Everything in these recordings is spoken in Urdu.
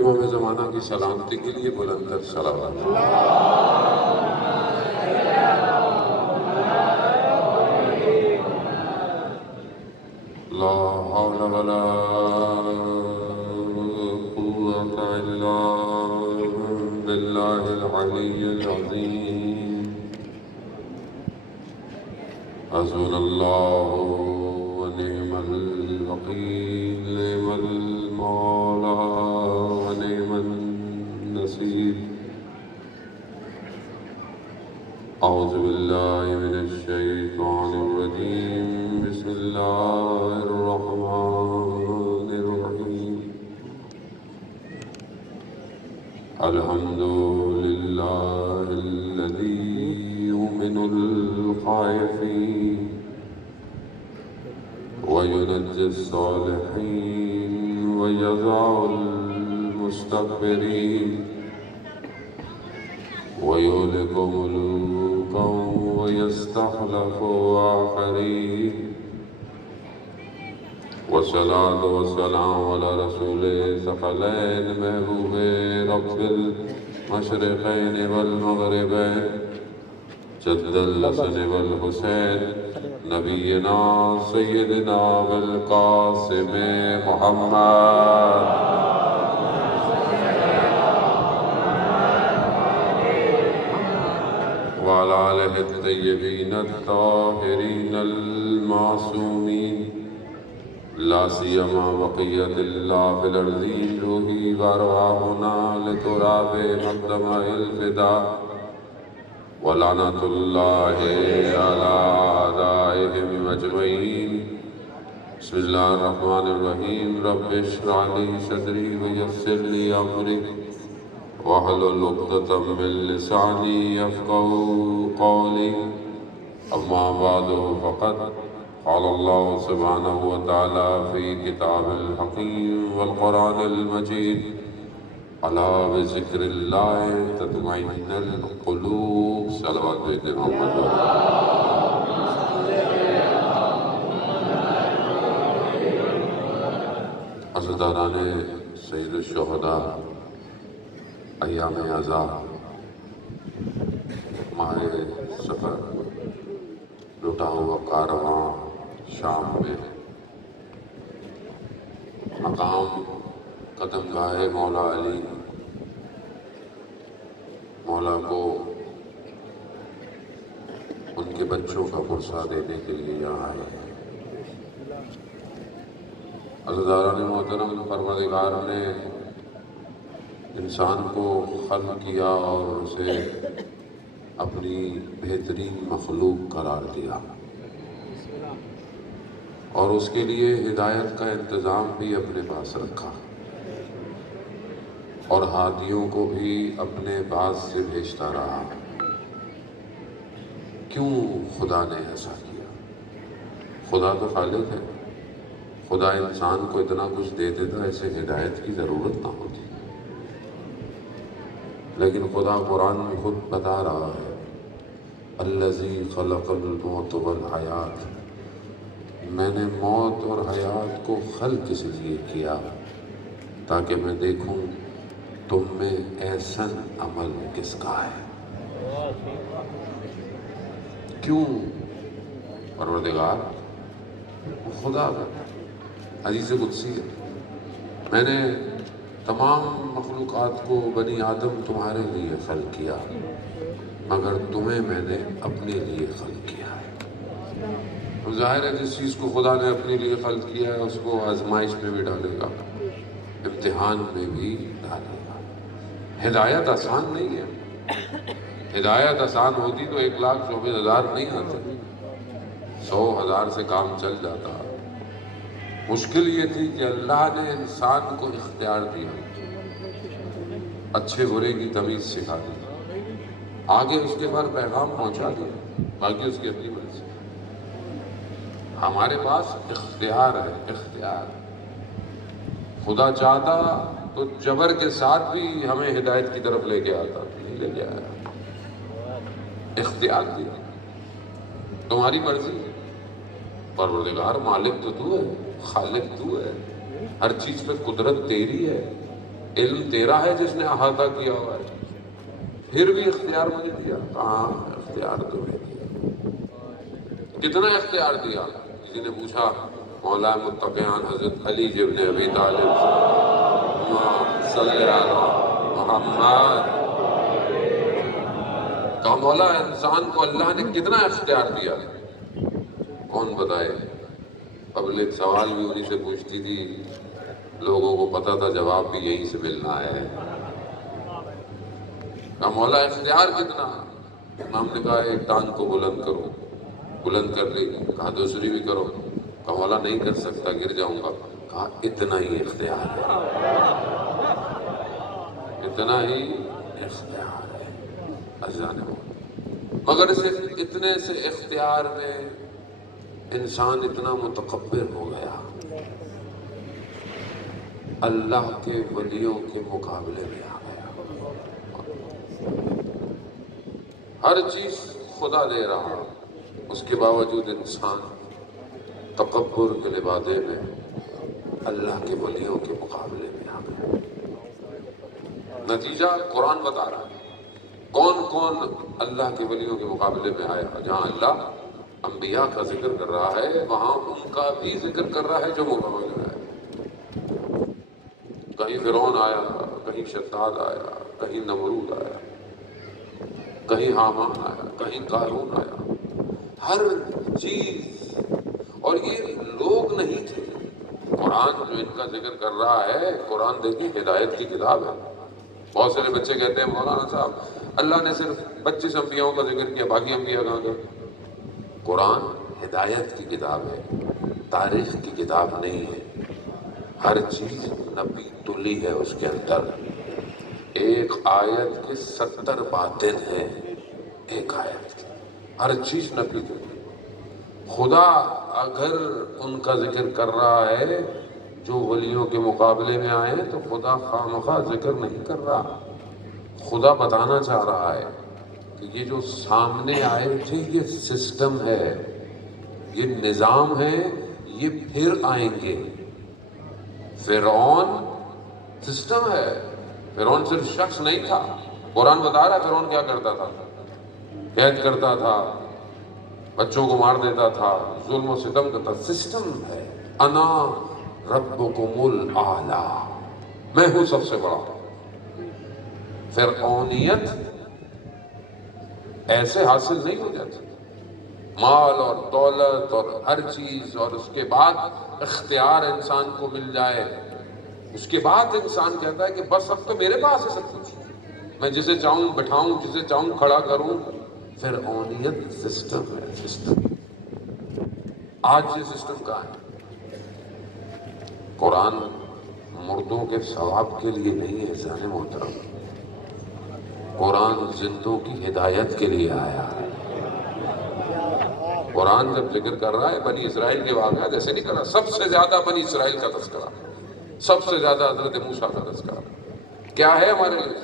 امام زمانہ کی سلامتی کے لیے بلند تر صلوات۔ لا حول ولا قوة إلا بالله العلي العظيم۔ حسبنا الله ونعم الوكيل، نعم المولى ونعم النصير۔ أعوذ بالله من الشيطان الرجيم، بسم الله الرحمن الرحيم۔ الحمد لله الذي يؤمن الخائفين وينجي الصالحين ويجزع المستكبرين ويهلك ملوكا ويستخلف آخرين، والصلاة والسلام على رسول ثقلين محبوب رب المشرقين والمغربين جد الحسن والحسين، نبينا سيدنا بالقاسم محمد وعلى آله الطيبين الطاهرين المعصومين، لا سيما بقية الله في الأرضين، روحي وأرواحنا لتراب مقدمه الفداء، ولعنة الله على أعدائهم أجمعين۔ بسم الله الرحمن الرحيم، رب اشرح لي صدري ويسر لي أمري واحلل عقدة من لساني يفقهوا قولي، أما بعد فقد قال الله سبحانه وتعالى في كتاب الحكيم والقرآن المجيد، ألا بذكر الله تطمئن القلوب۔ صلوات محمد۔ عزاداران سید الشہداء، ایام عزا، ماہ سفر، لٹا ہوا کارواں شام میں مقام قدم گاہ مولا علی، مولا کو ان کے بچوں کا پرسہ دینے کے لیے یہاں آئے ہیں۔ عزاداران محترم، پروردگار نے انسان کو خلق کیا اور اسے اپنی بہترین مخلوق قرار دیا، اور اس کے لیے ہدایت کا انتظام بھی اپنے پاس رکھا، اور ہادیوں کو بھی اپنے پاس سے بھیجتا رہا۔ کیوں خدا نے ایسا کیا؟ خدا تو خالق ہے، خدا انسان کو اتنا کچھ دے دیتا ایسے ہدایت کی ضرورت نہ ہوتی، لیکن خدا قرآن میں خود بتا رہا ہے، الذی خلق الموت والحیات، میں نے موت اور حیات کو خلق اس لیے کیا تاکہ میں دیکھوں تم میں احسن عمل کس کا ہے۔ کیوں؟ پروردگار خدا حدیث قدسی ہے، میں نے تمام مخلوقات کو بنی آدم تمہارے لیے خلق کیا، مگر تمہیں میں نے اپنے لیے خلق کیا ہے۔ ظاہر ہے جس چیز کو خدا نے اپنے لیے خلق کیا ہے اس کو آزمائش میں بھی ڈالے گا، امتحان میں بھی ڈالے گا۔ ہدایت آسان نہیں ہے، ہدایت آسان ہوتی تو 1,24,000 نہیں آتے، 100,000 سے کام چل جاتا۔ مشکل یہ تھی کہ اللہ نے انسان کو اختیار دیا، اچھے برے کی تمیز سکھا دی، آگے اس کے پر پیغام پہنچا دیا، باقی اس کی اپنی مرضی۔ ہمارے پاس اختیار ہے، اختیار۔ خدا چاہتا تو جبر کے ساتھ بھی ہمیں ہدایت کی طرف لے کے آتا، نہیں لے کے آیا، اختیار دیا، تمہاری مرضی ہے۔ پروردگار مالک تو تو ہے، خالق تو ہے، ہر چیز پہ قدرت تیری ہے، علم تیرا ہے جس نے احاطہ کیا ہوا ہے، پھر بھی اختیار مجھے دیا؟ کہاں اختیار تمہیں دیا؟ کتنا اختیار دیا؟ کسی نے پوچھا مولا متقیان حضرت علی ابن ابی طالب سے، اللہم صلی علی محمد، کہا مولا انسان کو اللہ نے کتنا اختیار دیا؟ کون بتائے؟ پبلک سوال بھی انہی سے پوچھتی تھی، لوگوں کو پتا تھا جواب بھی یہیں سے ملنا ہے۔ کہا مولا اختیار کتنا؟ امام نے کہا ایک ٹانگ کو بلند کرو، بلند کر لی، کہا دوسری بھی کرو، کہا مولا نہیں کر سکتا، گر جاؤں گا، کہا اتنا ہی اختیار ہے، اتنا ہی اختیار ہے عزیزان مولا۔ مگر صرف اتنے سے اختیار میں انسان اتنا متکبر ہو گیا، اللہ کے ولیوں کے مقابلے میں آ گیا۔ ہر چیز خدا دے رہا، اس کے باوجود انسان تکبر کے لبادے میں اللہ کے ولیوں کے مقابلے میں آ گیا۔ نتیجہ قرآن بتا رہا ہے کون کون اللہ کے ولیوں کے مقابلے میں آیا۔ جہاں اللہ انبیاء کا ذکر کر رہا ہے وہاں ان کا بھی ذکر کر رہا ہے جو مقابلے میں آئے۔ کہیں فرعون آیا، کہیں شداد آیا، کہیں نمرود آیا، کہیں حامان آیا، کہیں قارون آیا، ہر چیز۔ اور یہ لوگ نہیں تھے، قرآن جو ان کا ذکر کر رہا ہے، قرآن دیکھیں ہدایت کی کتاب ہے۔ بہت سارے بچے کہتے ہیں مولانا صاحب اللہ نے صرف 25 انبیاءوں کا ذکر کیا، باقی انبیاء کہاں گئے؟ قرآن ہدایت کی کتاب ہے، تاریخ کی کتاب نہیں ہے۔ ہر چیز نبی تلی ہے اس کے اندر۔ ایک آیت کے 70 باطن ہیں، ایک آیت کی ہر چیز نبی تلی۔ خدا اگر ان کا ذکر کر رہا ہے جو ولیوں کے مقابلے میں آئے تو خدا خواہ ذکر نہیں کر رہا، خدا بتانا چاہ رہا ہے کہ یہ جو سامنے آئے تھے یہ سسٹم ہے، یہ نظام ہے، یہ پھر آئیں گے۔ فرعون سسٹم ہے، فرعون صرف شخص نہیں تھا۔ قرآن بتا رہا ہے فرعون کیا کرتا تھا، قید کرتا تھا، بچوں کو مار دیتا تھا، ظلم و ستم کرتا۔ سسٹم ہے، انا ربکم الاعلی، میں ہوں سب سے بڑا۔ فرعونیت ایسے حاصل نہیں ہو جاتی، مال اور دولت اور ہر چیز، اور اس کے بعد اختیار انسان کو مل جائے، اس کے بعد انسان کہتا ہے کہ بس اب تو میرے پاس ہے سب کچھ، میں جسے چاہوں بٹھاؤں، جسے چاہوں کھڑا کروں۔ فرعونیت سسٹم ہے، سسٹم۔ آج یہ سسٹم کہاں ہے؟ قرآن مردوں کے ثواب کے لیے نہیں ہے عزیزان محترم، قرآن زندوں کی ہدایت کے لیے آیا ہے۔ قرآن جب ذکر کر رہا ہے بنی اسرائیل کے واقعات ایسے نہیں کر رہا، سب سے زیادہ بنی اسرائیل کا تذکرہ، سب سے زیادہ حضرت موسیٰ کا تذکرہ۔ کیا ہے ہمارے لیے؟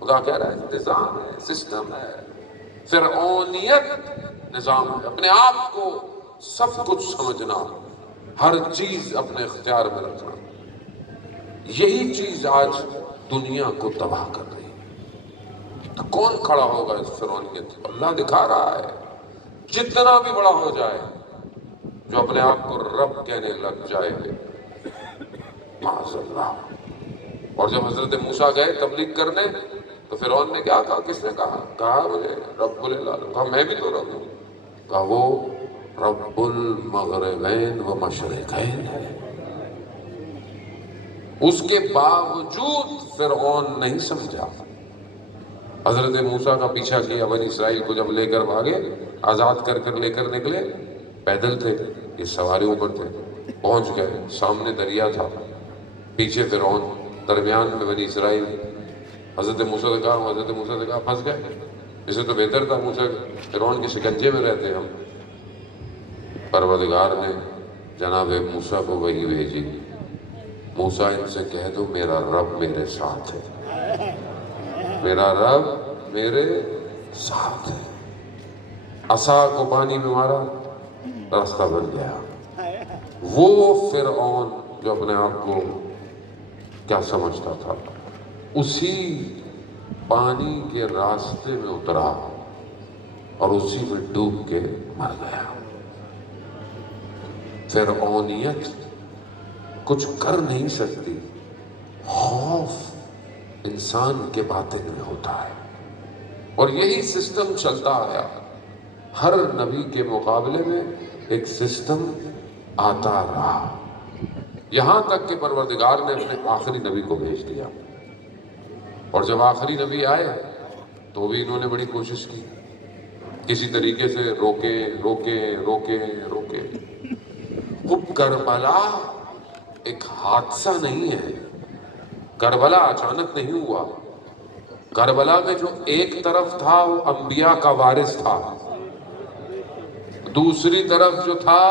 خدا کہہ رہا ہے نظام ہے، سسٹم ہے۔ فرعونیت نظام ہے، اپنے آپ کو سب کچھ سمجھنا، ہر چیز اپنے اختیار میں رکھنا، یہی چیز آج دنیا کو تباہ کر رہی ہے۔ تو کون کھڑا ہوگا اس فرعونیت کو؟ اللہ دکھا رہا ہے جتنا بھی بڑا ہو جائے، جو اپنے آپ کو رب کہنے لگ جائے معاذ اللہ۔ اور جب حضرت موسیٰ گئے تبلیغ کرنے تو فرعون نے کیا کہا؟ کس نے کہا؟ کہا مجھے رب العالمین، کہا میں بھی تو رب ہوں، کہا وہ رب المغربین و مشرقین ہے۔ اس کے باوجود فرعون نہیں سمجھا، حضرت موسیٰ کا پیچھا کیا، بنی اسرائیل کو جب لے کر بھاگے، آزاد کر کر لے کر نکلے، پیدل تھے، یہ سواریوں پر تھے، پہنچ گئے، سامنے دریا تھا، پیچھے فرعون، درمیان میں بنی اسرائیل۔ حضرت موسیٰ سے کہا پھنس گئے، اسے تو بہتر تھا موسیٰ فرعون کے شکنجے میں رہتے ہم۔ پروردگار نے جناب موسیٰ کو وحی بھیجی، موسیٰ ان سے کہہ دو میرا رب میرے ساتھ ہے، میرا رب میرے ساتھ ہے۔ عصا کو پانی میں مارا، راستہ بن گیا۔ وہ فرعون جو اپنے آپ کو کیا سمجھتا تھا، اسی پانی کے راستے میں اترا اور اسی میں ڈوب کے مر گیا۔ فرعونیت کچھ کر نہیں سکتی، خوف انسان کے باطن میں ہوتا ہے، اور یہی سسٹم چلتا آیا۔ ہر نبی کے مقابلے میں ایک سسٹم آتا رہا، یہاں تک کہ پروردگار نے اپنے آخری نبی کو بھیج دیا، اور جب آخری نبی آئے تو بھی انہوں نے بڑی کوشش کی، کسی طریقے سے روکے روکے روکے روکے۔ اب کربلا ایک حادثہ نہیں ہے، کربلا اچانک نہیں ہوا۔ کربلا میں جو ایک طرف تھا وہ انبیاء کا وارث تھا، دوسری طرف جو تھا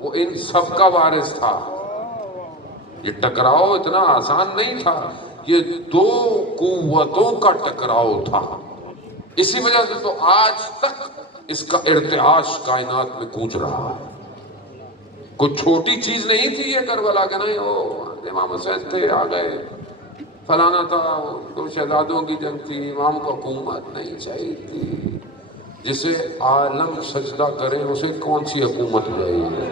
وہ ان سب کا وارث تھا۔ یہ ٹکراؤ اتنا آسان نہیں تھا، یہ دو قوتوں کا ٹکراؤ تھا۔ اسی وجہ سے تو آج تک اس کا ارتعاش کائنات میں گونج رہا ہے۔ کوئی چھوٹی چیز نہیں تھی یہ کربلا، کہ نہیں امام حسین تھے آ گئے، فلانا تھا، دو شہزادوں کی جنگ تھی، امام کو حکومت نہیں چاہیے تھی۔ جسے عالم سجدہ کرے اسے کون سی حکومت چاہیے؟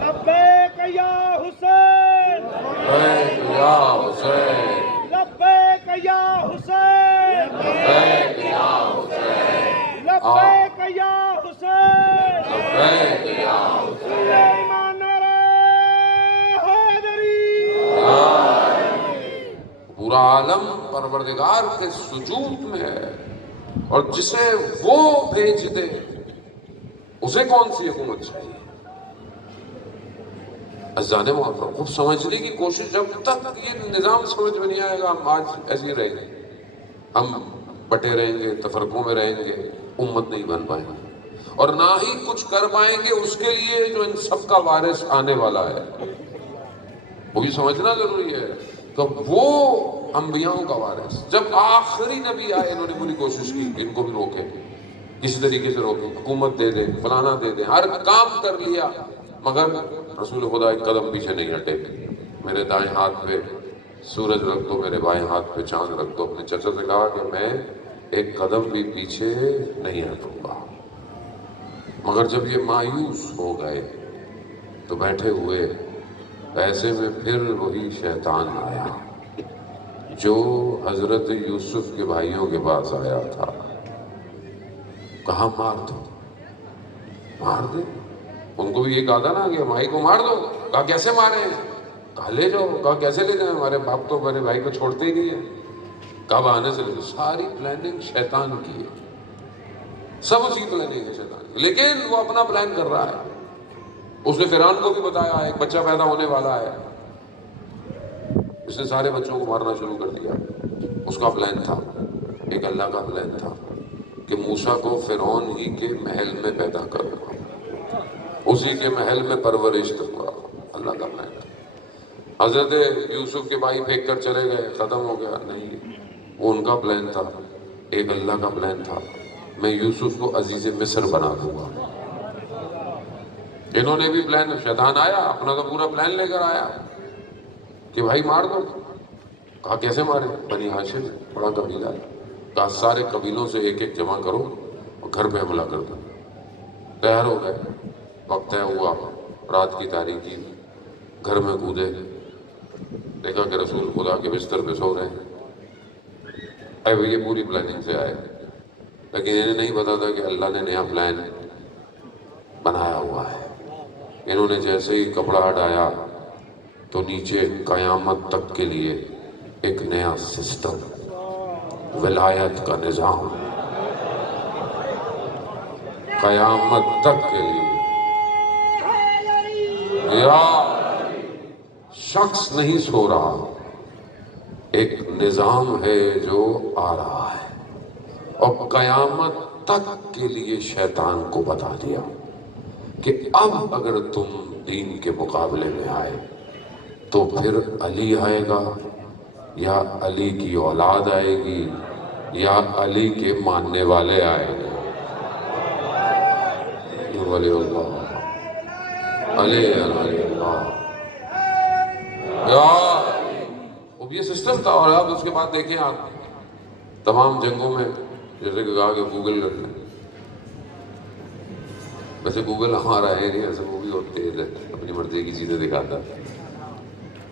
لبیک یا حسین، لبیک یا حسین، لبیک یا حسین، لبیک یا حسین، لبیک یا حسین، لبیک یا سلیمان نعرہ حیدری۔ پورا عالم پروردگار کے سجود میں ہے، اور جسے وہ بھیج دے اسے کون سی حکومت چاہیے؟ عزیزان محترم، خوب سمجھنے کی کوشش، جب تک یہ نظام سمجھ میں نہیں آئے گا ہم آج ایسے ہی رہیں گے، ہم بٹے رہیں گے، تفرقوں میں رہیں گے، امت نہیں بن پائیں گے، اور نہ ہی کچھ کر پائیں گے اس کے لیے جو ان سب کا وارث آنے والا ہے۔ وہ بھی سمجھنا ضروری ہے کہ وہ انبیاءوں کا وارث، جب آخری نبی آئے انہوں نے پوری کوشش کی کہ ان کو بھی روکے، کسی طریقے سے روکے، حکومت دے دیں، فلانا دے دیں، ہر کام کر لیا، مگر رسول خدا ایک قدم پیچھے نہیں ہٹے۔ میرے دائیں ہاتھ پہ سورج رکھ دو، میرے بائیں ہاتھ پہ چاند رکھ دو۔ اپنے چچا سے کہا کہ میں ایک قدم بھی پیچھے نہیں ہٹوں گا۔ مگر جب یہ مایوس ہو گئے تو بیٹھے ہوئے، ایسے میں پھر وہی شیطان آیا جو حضرت یوسف کے بھائیوں کے پاس آیا تھا، کہا مار دو، مار دے۔ ان کو بھی یہ کہا تھا نا کہ بھائی کو مار دو، کہا کیسے ماریں؟ کہا لے جاؤ، کہا کیسے لے جائیں، ہمارے باپ تو میرے بھائی کو چھوڑتے ہی نہیں ہے، کہا بہانے سے لے جاؤ۔ ساری پلاننگ شیطان کی ہے، سب اسی پلاننگ ہے شیطان کی، لیکن وہ اپنا پلان کر رہا ہے۔ اس نے فرعون کو بھی بتایا ایک بچہ پیدا ہونے والا ہے، اس نے سارے بچوں کو مارنا شروع کر دیا۔ اس کا پلان تھا، ایک اللہ کا پلان تھا کہ موسیٰ کو فرعون ہی کے محل میں پیدا کروں گا، اسی کے محل میں پرورش دوں گا، اللہ کا پلان تھا۔ حضرت یوسف کے بھائی پھینک کر چلے گئے، ختم ہو گیا، نہیں، وہ ان کا پلان تھا، ایک اللہ کا پلان تھا، میں یوسف کو عزیز مصر بنا دوں گا۔ انہوں نے بھی پلان، شیطان آیا اپنا تو پورا پلان لے کر آیا کہ بھائی مار دو۔ کہا کیسے مارے؟ بنی ہاشم بڑا قبیلہ ہے، کہا سارے قبیلوں سے ایک ایک جمع کرو اور گھر پہ حملہ کر دو۔ تیار ہو گئے، وقت طے ہوا، رات کی تاریکی، گھر میں کودے، دیکھا کہ رسول خدا کے بستر پہ سو رہے ہیں۔ اب یہ پوری پلاننگ سے آئے، لیکن انہیں نہیں پتا تھا کہ اللہ نے نیا پلان بنایا ہوا ہے۔ انہوں نے جیسے ہی کپڑا ہٹایا تو نیچے قیامت تک کے لیے ایک نیا سسٹم، ولایت کا نظام، قیامت تک کے لیے۔ یا شخص نہیں سو رہا، ایک نظام ہے جو آ رہا ہے، اور قیامت تک کے لیے شیطان کو بتا دیا کہ اب اگر تم دین کے مقابلے میں آئے تو پھر علی آئے گا، یا علی کی اولاد آئے گی، یا علی کے ماننے والے آئیں گے۔ ولی اللہ، علی اللہ، یا اب یہ سسٹم تھا. اور اب اس کے بعد دیکھیں آپ تمام جنگوں میں جیسے کہ کہا کہ گوگل کر لیں. ویسے گوگل ہمارا ہے نہیں, ویسے وہ بھی بہت تیز ہے, اپنی مرضی کی چیزیں دکھاتا ہے.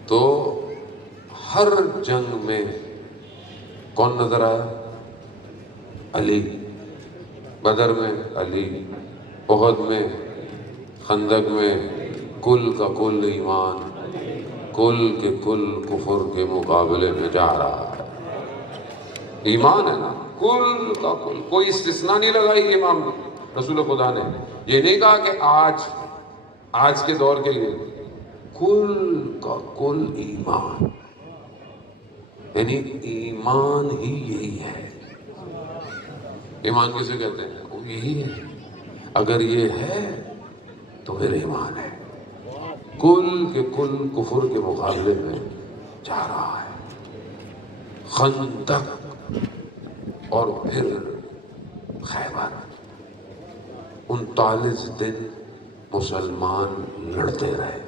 تو ہر جنگ میں کون نظر آیا؟ علی. بدر میں علی, احد میں, خندق میں, کل کا کل ایمان کل کے کل کفر کے مقابلے میں جا رہا ہے. ایمان ہے نا, کل کا کل, کوئی استثناء نہیں لگائی امام رسول خدا نے. یہ نہیں کہا کہ آج کے دور کے لیے, کل کا کل ایمان, یعنی ایمان ہی یہی ہے. ایمان کسے کہتے ہیں؟ وہ یہی ہے. اگر یہ ہے تو پھر ایمان ہے. کل کے کل کفر کے مقابلے میں جا رہا ہے. خندق اور پھر خیبر, 39 دن مسلمان لڑتے رہے.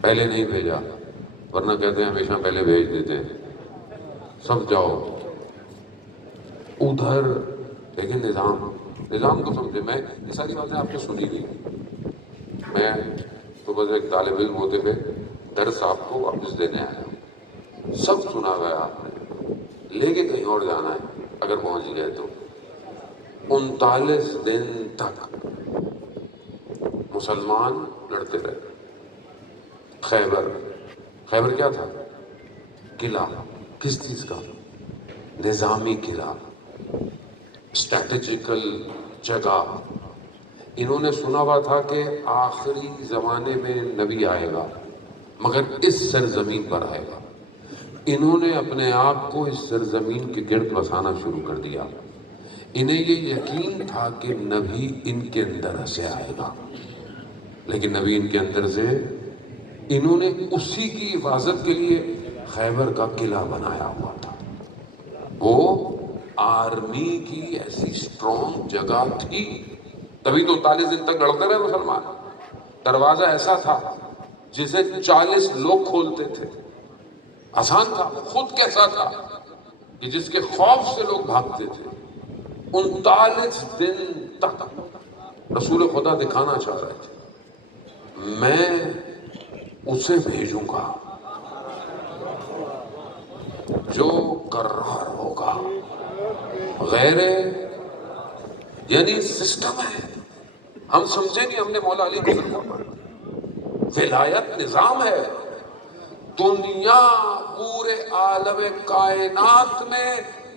پہلے نہیں بھیجا, ورنہ کہتے ہیں ہمیشہ پہلے بھیج دیتے ہیں, سب جاؤ ادھر. لیکن نظام کو سمجھے. میں یہ ساری باتیں آپ نے سنی نہیں, میں تو بس ایک طالب علم ہوتے ہوئے درس آپ کو واپس دینے آیا ہوں. سب سنا گیا آپ نے, لے کے کہیں اور جانا ہے اگر پہنچ گئے تو. 39 دن تک مسلمان لڑتے رہے. خیبر کیا تھا؟ قلعہ. کس چیز کا؟ نظامی قلعہ, اسٹریٹجیکل جگہ. انہوں نے سنا ہوا تھا کہ آخری زمانے میں نبی آئے گا, مگر اس سرزمین پر آئے گا. انہوں نے اپنے آپ کو اس سرزمین کے گرد بسانا شروع کر دیا. انہیں یہ یقین تھا کہ نبی ان کے اندر سے آئے گا, لیکن نبی ان کے اندر سے, انہوں نے اسی کی حفاظت کے لیے خیبر کا قلعہ بنایا ہوا تھا. وہ آرمی کی ایسی اسٹرانگ جگہ تھی, تبھی تو 39 دن تک لڑتے رہے مسلمان. دروازہ ایسا تھا جسے 40 لوگ کھولتے تھے. آسان تھا, خود کیسا تھا کہ جس کے خوف سے لوگ بھاگتے تھے. 39 دن تک رسول خدا دکھانا چاہ رہے تھے, میں اسے بھیجوں گا جو کرار ہوگا. غیر یعنی سسٹم ہے, ہم سمجھے نہیں. ہم نے مولا علی کو فرمایا ولایت نظام ہے. دنیا پورے عالم کائنات میں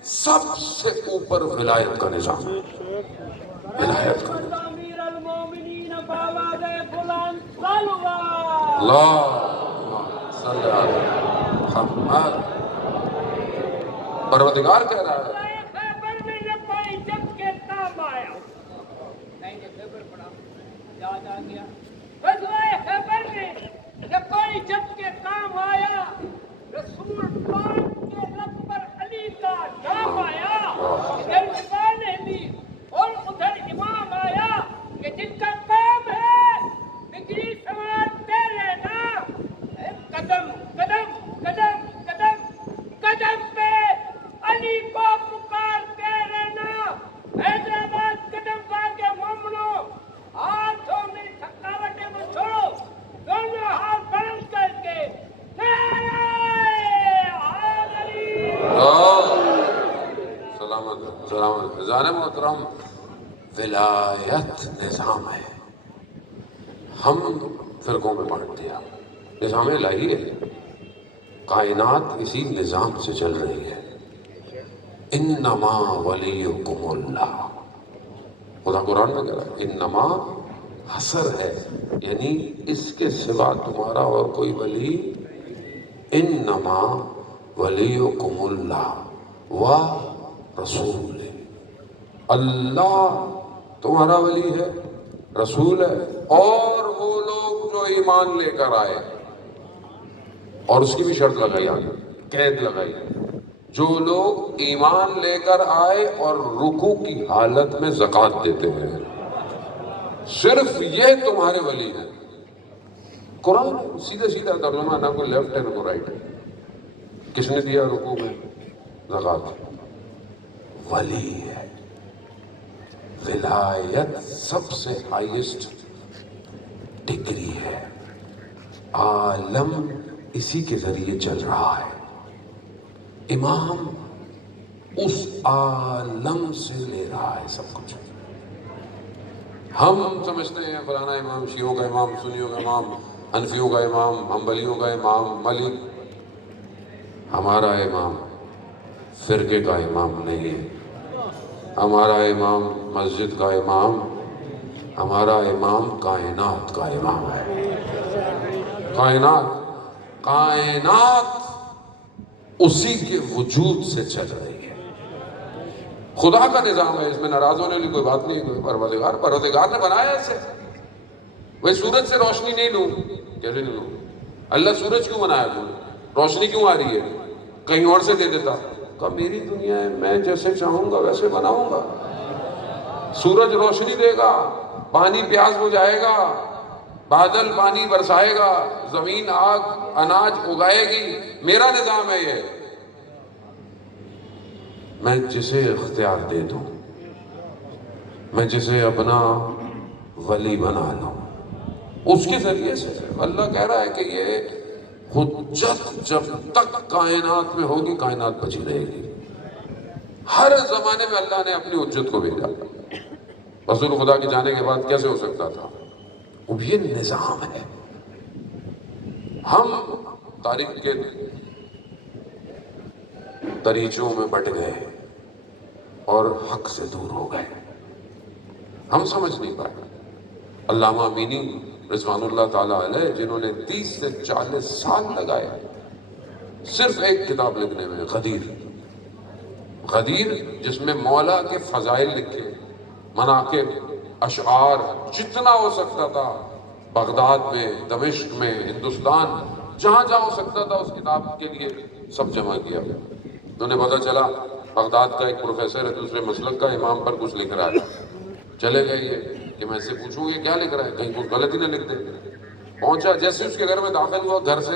سب سے اوپر ولایت کا نظام ہے. ولایت کا نظام. اللہم صلی علی محمد. پروردگار کہہ رہا ہے کوئی جب کے کام آیا, رسول پاک کے لب پر علی کا نام آیا. ادھر زبان علی اور ادھر امام آیا کہ جن کا کام ہے بگڑی سنوارتے رہنا. قدم قدم قدم قدم قدم پہ علی کو پکارتے رہنا. حیدرآباد قدم پا کے مومنو, ہاتھوں میں تھکاوٹیں مت چھوڑو, دونوں ہاتھ بلند کر کے نعرہ حیدری. سلامت سلامت. حضرات محترم, ولایت نظام ہے. ہم فرقوں میں بانٹ دیا. نظام الہی ہے, کائنات اسی نظام سے چل رہی ہے. انما ولیکم اللہ. خدا قرآن میں کہہ رہا ہے انما حسر ہے, یعنی اس کے سوا تمہارا اور کوئی ولی. انما ولیکم اللہ و رسول. اللہ تمہارا ولی ہے, رسول ہے, اور وہ لوگ جو ایمان لے کر آئے. اور اس کی بھی شرط لگائی, آگے قید لگائی, جو لوگ ایمان لے کر آئے اور رکوع کی حالت میں زکوٰۃ دیتے ہیں, صرف یہ تمہارے ولی ہیں. قرآن سیدھا سیدھا ترجمہ, نہ کوئی لیفٹ ہے نہ کوئی رائٹ ہے. کس نے دیا رکوع میں؟ زکوٰۃ. ولی ہے. ولایت سب سے ہائیسٹ ڈگری ہے. عالم اسی کے ذریعے چل رہا ہے. امام اس عالم سے لے رہا ہے سب کچھ. ہم سمجھتے ہیں فلانا امام شیعوں کا امام، سنیوں کا امام، حنفیوں کا امام، حنبلیوں کا امام، ملک. ہمارا امام فرقے کا امام نہیں ہے. ہمارا امام مسجد کا امام، ہمارا امام کائنات کا امام ہے. کائنات اسی کے وجود سے چل رہی ہے. خدا کا نظام ہے، اس میں ناراض ہونے والی کوئی بات نہیں. پروردگار نے بنایا اسے. بھائی سورج سے روشنی نہیں لوں، کیسے نہیں لوں؟ اللہ سورج کیوں بنایا تم نے؟ روشنی کیوں آ رہی ہے؟ کہیں اور سے دے دیتا. کہا میری دنیا ہے، میں جیسے چاہوں گا ویسے بناؤں گا. سورج روشنی دے گا، پانی پیاس ہو جائے گا، بادل پانی برسائے گا، زمین آگ اناج اگائے گی. میرا نظام ہے یہ. میں جسے اختیار دے دوں، میں جسے اپنا ولی بنا لوں، اس کے ذریعے سے. اللہ کہہ رہا ہے کہ یہ حجت جب تک کائنات میں ہوگی کائنات بچی رہے گی. ہر زمانے میں اللہ نے اپنی حجت کو بھیجا. رسول خدا کے جانے کے بعد کیسے ہو سکتا تھا؟ اب یہ نظام ہے. ہم تاریخ کے دریچوں میں بٹ گئے اور حق سے دور ہو گئے. ہم سمجھ نہیں پائے. علامہ امینی رضوان اللہ تعالیٰ علیہ، جنہوں نے 30 سے 40 سال لگائے صرف ایک کتاب لکھنے میں، غدیر، جس میں مولا کے فضائل لکھے، مناقب، اشعار، جتنا ہو سکتا تھا بغداد میں، دمشق میں، ہندوستان، جہاں جہاں ہو سکتا تھا اس کتاب کے لیے سب جمع کیا. انہیں پتہ چلا بغداد کا ایک پروفیسر ہے، دوسرے مسلک کا، امام پر کچھ لکھ رہا ہے. چلے گئے یہ کہ میں سے پوچھوں یہ کیا لکھ رہا ہے، کہیں کچھ غلط ہی نہ لکھ دے. پہنچا، جیسے اس کے گھر میں داخل ہوا، گھر سے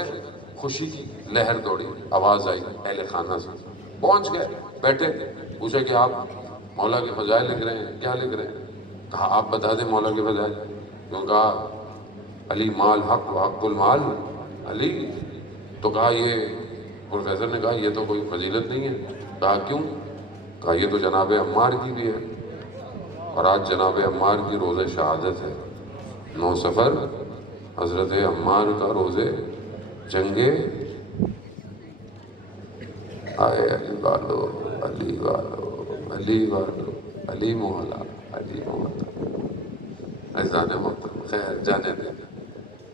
خوشی کی لہر دوڑی، آواز آئی اہل خانہ سے. پہنچ گئے، بیٹھے، پوچھا کہ آپ مولا کے فضائل لکھ رہے ہیں، کیا لکھ رہے ہیں؟ کہا آپ بتا دیں مولا کے فضائل. کیوں؟ کہا علی مال حق و حق المال علی. تو کہا یہ پروفیسر نے کہا یہ تو کوئی فضیلت نہیں ہے. کہا کیوں؟ کہا یہ تو جناب عمار کی بھی ہے، اور آج جناب عمار کی روز شہادت ہے. 9 صفر حضرت عمار کا روز جنگے. آئے علی والو، علی والو، علی والو، علی مولا، علی مولا. ایسا محترم، خیر جانے دیں.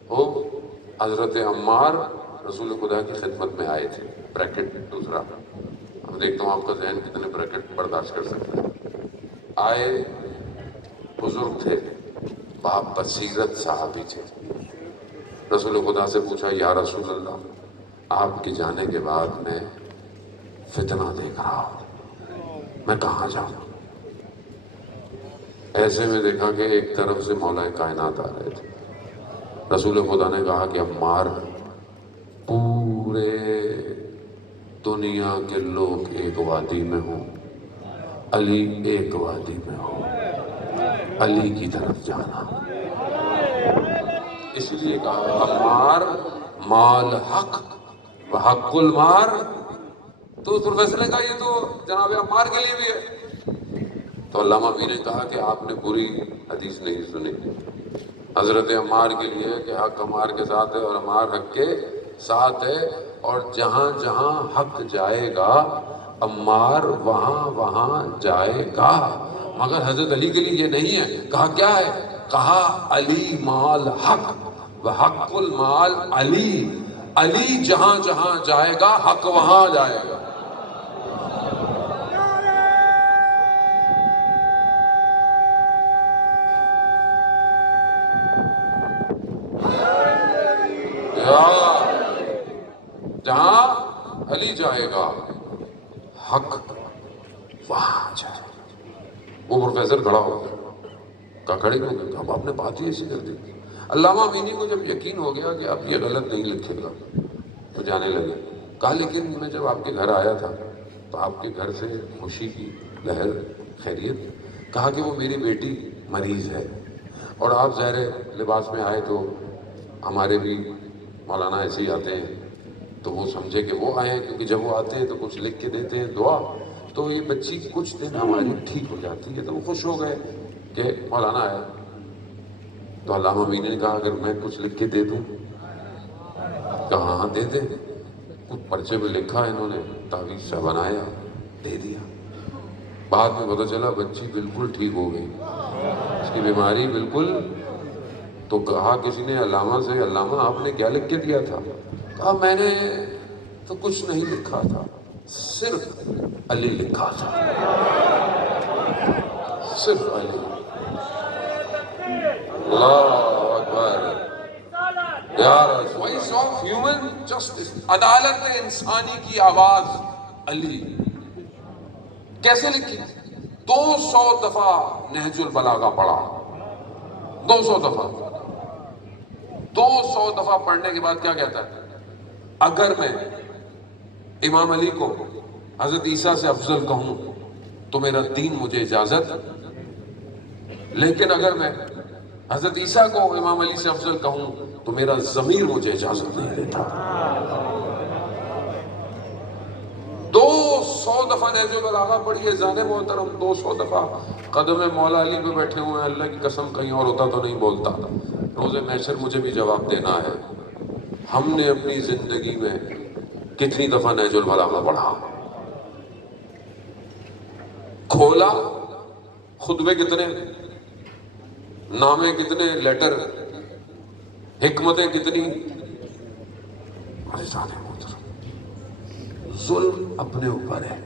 وہ حضرت عمار رسول خدا کی خدمت میں آئے تھے. بریکٹ دوسرا، اب دیکھتا ہوں آپ کا ذہن کتنے بریکٹ برداشت کر سکتے ہیں. آئے، بزرگ تھے، باپ بصیرت صحابی تھے. رسول خدا سے پوچھا یا رسول اللہ، آپ کے جانے کے بعد میں فتنہ دیکھ رہا ہوں، میں کہاں جاؤں؟ ایسے میں دیکھا کہ ایک طرف سے مولا کائنات آ رہے تھے. رسول خدا نے کہا کہ عمار، پورے دنیا کے لوگ ایک وادی میں ہوں، علی ایک وادی میں ہو، علی کی طرف جانا. اس لیے کہا عمار مال حق و حق المار. تو اس پروفیسر نے کہا یہ تو جناب عمار کے لیے بھی ہے. تو علامہ بھی نے کہا کہ آپ نے پوری حدیث نہیں سنی. حضرت عمار کے لیے کہ حق عمار کے ساتھ ہے اور عمار حق کے ساتھ ہے، اور جہاں جہاں حق جائے گا عمار وہاں وہاں جائے گا. مگر حضرت علی کے لیے یہ نہیں ہے. کہا کیا ہے؟ کہا علی مال حق و حق المال علی. علی جہاں جہاں جائے گا حق وہاں جائے گا. جہاں علی جائے گا حق وہاں جائے گا. وہ پروفیسر کھڑا ہو گیا. کہا کھڑے کیوں گئے؟ کہا آپ نے بات ہی ایسی کر دی. علامہ امینی کو جب یقین ہو گیا کہ اب یہ غلط نہیں لکھے گا تو جانے لگے. کہا لیکن میں جب آپ کے گھر آیا تھا تو آپ کے گھر سے خوشی کی لہر، خیریت؟ کہا کہ وہ میری بیٹی مریض ہے اور آپ ظاہر لباس میں آئے تو ہمارے بھی مولانا ایسے ہی آتے ہیں تو وہ سمجھے کہ وہ آئے ہیں، کیونکہ جب وہ آتے ہیں تو کچھ لکھ کے دیتے ہیں دعا، تو یہ بچی کچھ دن ہماری ٹھیک ہو جاتی ہے، تو وہ خوش ہو گئے کہ مولانا آیا۔ تو علامہ امینی نے کہا اگر میں کچھ لکھ کے دے دوں؟ کہا ہاں دے دیں۔ کچھ پرچے پہ لکھا انہوں نے، تعویذ سا بنایا، دے دیا۔ بعد میں پتہ چلا بچی بالکل ٹھیک ہو گئی، اس کی بیماری بالکل۔ تو کہا کسی نے علامہ سے، علامہ آپ نے کیا لکھ کے دیا تھا؟ کہا میں نے تو کچھ نہیں لکھا تھا، صرف علی لکھا تھا، صرف علی۔ اللہ اکبر۔ وائس آف ہیومن جسٹس، عدالت انسانی کی آواز علی۔ کیسے لکھی؟ 200 دفعہ نہج البلاغہ پڑھا، 200 دفعہ۔ 200 دفعہ پڑھنے کے بعد کیا کہتا ہے؟ اگر میں امام علی کو حضرت عیسیٰ سے افضل کہوں تو میرا دین مجھے اجازت، لیکن اگر میں حضرت عیسیٰ کو امام علی سے افضل کہوں تو میرا ضمیر مجھے اجازت نہیں دیتا۔ 200 دفعہ نہج البلاغہ پڑھی ہے زانے محترم، 200 دفعہ قدم مولا علی پہ بیٹھے ہوئے ہیں۔ اللہ کی قسم کہیں اور ہوتا تو نہیں بولتا۔ روز محشر مجھے بھی جواب دینا ہے، ہم نے اپنی زندگی میں کتنی دفعہ نہج البلاغہ پڑھا، کھولا، خطبے کتنے، نامے کتنے، لیٹر، حکمتیں کتنی۔ ظلم اپنے اوپر ہے۔